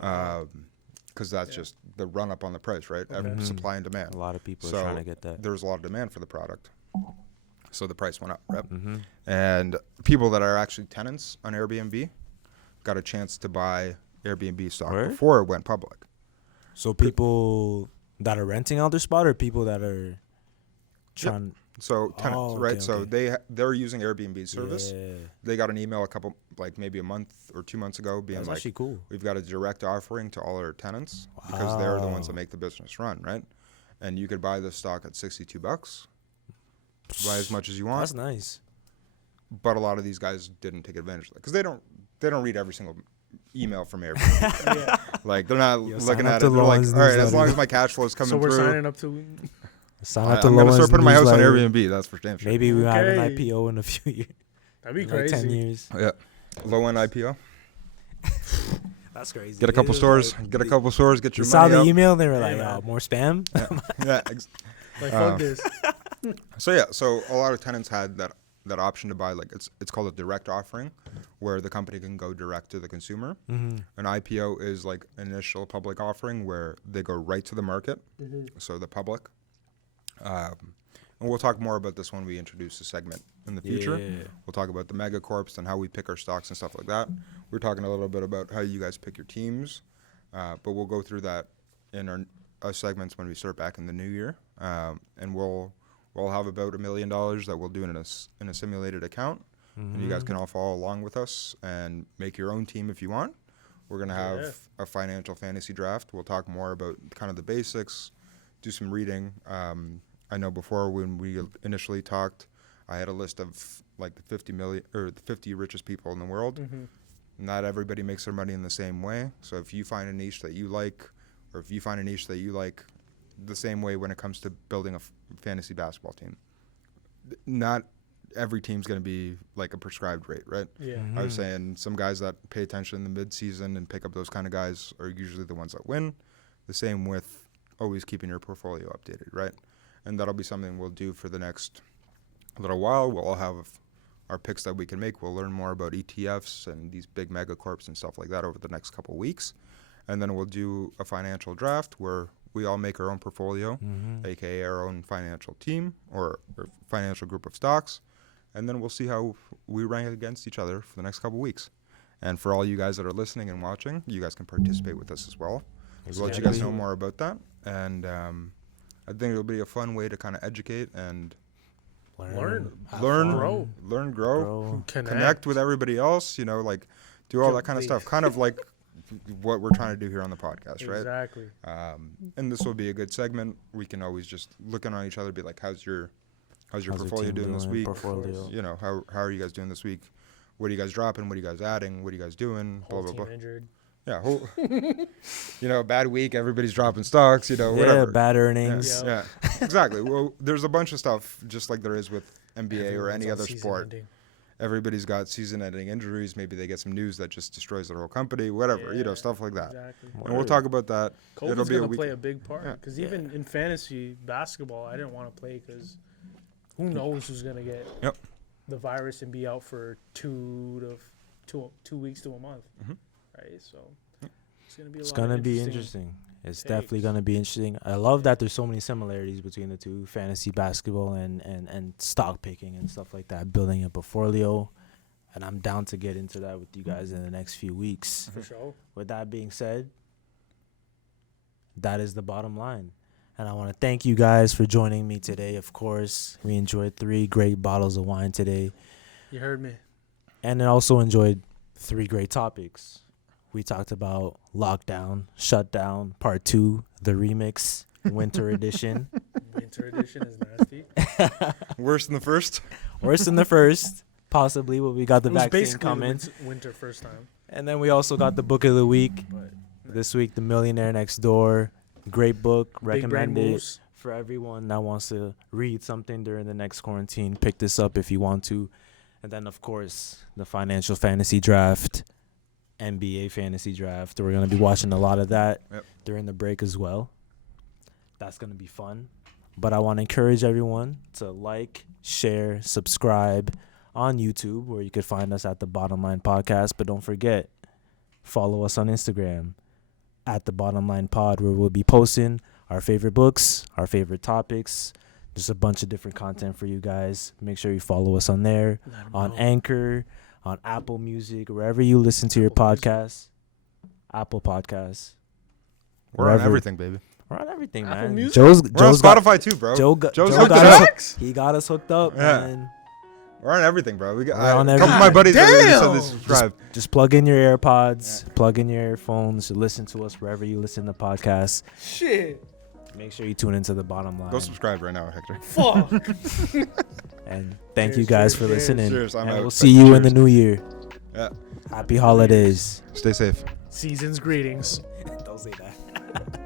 Wow. Because that's Yeah. just the run up on the price, right? Okay. Mhm. Supply and demand. A lot of people So are trying to get that. There was a lot of demand for the product. So the price went up, right? Mm-hmm. And people that are actually tenants on Airbnb got a chance to buy Airbnb stock Word? before it went public. So people that are renting out their spot, or people that are trying. So tenants, Oh, right? okay, So okay. they're using Airbnb service. Yeah. They got an email maybe a month or 2 months ago being That's like, actually cool. we've got a direct offering to all our tenants because they're the ones that Wow. make the business run, right? And you could buy the stock at $62, buy as much as you want. That's nice. But a lot of these guys didn't take advantage of it because they don't read every single email from Airbnb. Yeah. Like they're not Yo, looking sign up at to it. They're like, Lauren's all right, as newsletter. long as my cash flow is coming So we're through, signing up to. Sign up to I'm gonna Lauren's start putting my house on newsletter. Airbnb. That's for damn sure. Maybe we have an Okay. IPO in a few years. That'd be Like crazy. 10 years. Yeah, low end IPO. That's crazy. Get a couple It was stores. like- Get a couple stores. Get You your saw money the up. email? They were Yeah, like, man. more spam? Yeah. Like Uh, fuck this. So a lot of tenants had that option to buy. Like it's called a direct offering, where the company can go direct to the consumer. Mm-hmm. An IPO is like initial public offering where they go right to the market, so the public. And we'll talk more about this when we introduce the segment in the future. Yeah. We'll talk about the megacorps and how we pick our stocks and stuff like that. We're talking a little bit about how you guys pick your teams, but we'll go through that in our segments when we start back in the new year. And we'll have about $1 million that we'll do in a simulated account. And you guys can all follow along with us and make your own team if you want. We're going to have Yeah. a financial fantasy draft. We'll talk more about kind of the basics, do some reading. I know before when we initially talked, I had a list of like the 50 richest people in the world. Not everybody makes their money in the same way. So if you find a niche that you like, or if you find a niche that you like the same way when it comes to building a fantasy basketball team, not every team's going to be like a prescribed rate, right? Yeah. I was saying some guys that pay attention in the mid-season and pick up those kind of guys are usually the ones that win. The same with always keeping your portfolio updated, right? And that'll be something we'll do for the next little while. We'll all have our picks that we can make. We'll learn more about ETFs and these big megacorps and stuff like that over the next couple weeks. And then we'll do a financial draft where we all make our own portfolio, aka our own financial team or financial group of stocks. And then we'll see how we rank against each other for the next couple weeks. And for all you guys that are listening and watching, you guys can participate with us as well. We'll let you guys know more about that. And I think it'll be a fun way to kind of educate and Learn. grow, Grow. connect with everybody else, like do all that kind of stuff. Please. Kind of like what we're trying to do here on the podcast, right? Exactly. And this will be a good segment. We can always just looking on each other, be like, how's your portfolio team doing this week? Portfolio. How are you guys doing this week? What are you guys dropping? What are you guys adding? What are you guys doing? Whole Blah, blah, team blah. injured. Yeah, bad week. Everybody's dropping stocks, Yeah, whatever. bad Yeah, earnings. Yeah. yeah, exactly. Well, there's a bunch of stuff just like there is with NBA or Everyone's any on other season sport. ending. Everybody's got season-ending injuries. Maybe they get some news that just destroys their whole company, whatever, Yeah, stuff like that. Exactly. And we'll talk about that. COVID's be a going to week- play a big part. Yeah. Because even in fantasy basketball, I didn't want to play because who knows who's going to get Yep. the virus and be out for 2 weeks to a month. Mhm. Right? So it's going to be a It's lot gonna of be interesting. interesting. It's definitely takes. gonna be interesting. I love that there's so many similarities between the two, fantasy basketball and stock picking and stuff like that, building a portfolio. And I'm down to get into that with you guys in the next few weeks. For sure. With that being said, that is the bottom line. And I want to thank you guys for joining me today. Of course, we enjoyed 3 great bottles of wine today. You heard me. And I also enjoyed 3 great topics. We talked about lockdown, shutdown, part 2, the remix, winter edition. Winter edition is nasty. Worse than the first. Worse than the first, possibly, but we got the It was vaccine basically coming. winter first time. And then we also got the book of the week. But This week, The Millionaire Next Door. Great book. big brain Recommended moves. for everyone that wants to read something during the next quarantine. Pick this up if you want to. And then, of course, the financial fantasy draft, NBA fantasy draft. We're going to be watching a lot of that during the break as well. That's going to be fun. But I want to encourage everyone to like, share, subscribe on YouTube, where you could find us at The Bottom Line Podcast. But don't forget, follow us on Instagram at The Bottom Line Pod, where we'll be posting our favorite books, our favorite topics, Just a bunch of different content for you guys. Make sure you follow us on there, on Anchor, on Apple Music, wherever you listen to your podcasts. Apple Podcasts. We're on everything, baby. We're on everything, Apple man. Music? Joe's We're on Spotify too, bro. Joe's hooked got it us. He got us hooked up, Yeah. man. We're on everything, bro. We got We're on a couple of my everything. buddies already said Damn. they subscribe. Just plug in your AirPods, plug in your earphones, listen to us wherever you listen to podcasts. Shit. Make sure you tune into the bottom line. Go subscribe right now, Hector. Fuck. And thank you Cheers, guys cheers, for cheers. listening. Cheers, I'm And out. we'll see you in the Cheers. new year. Yeah. Happy holidays. Stay safe. Season's greetings. Don't say that.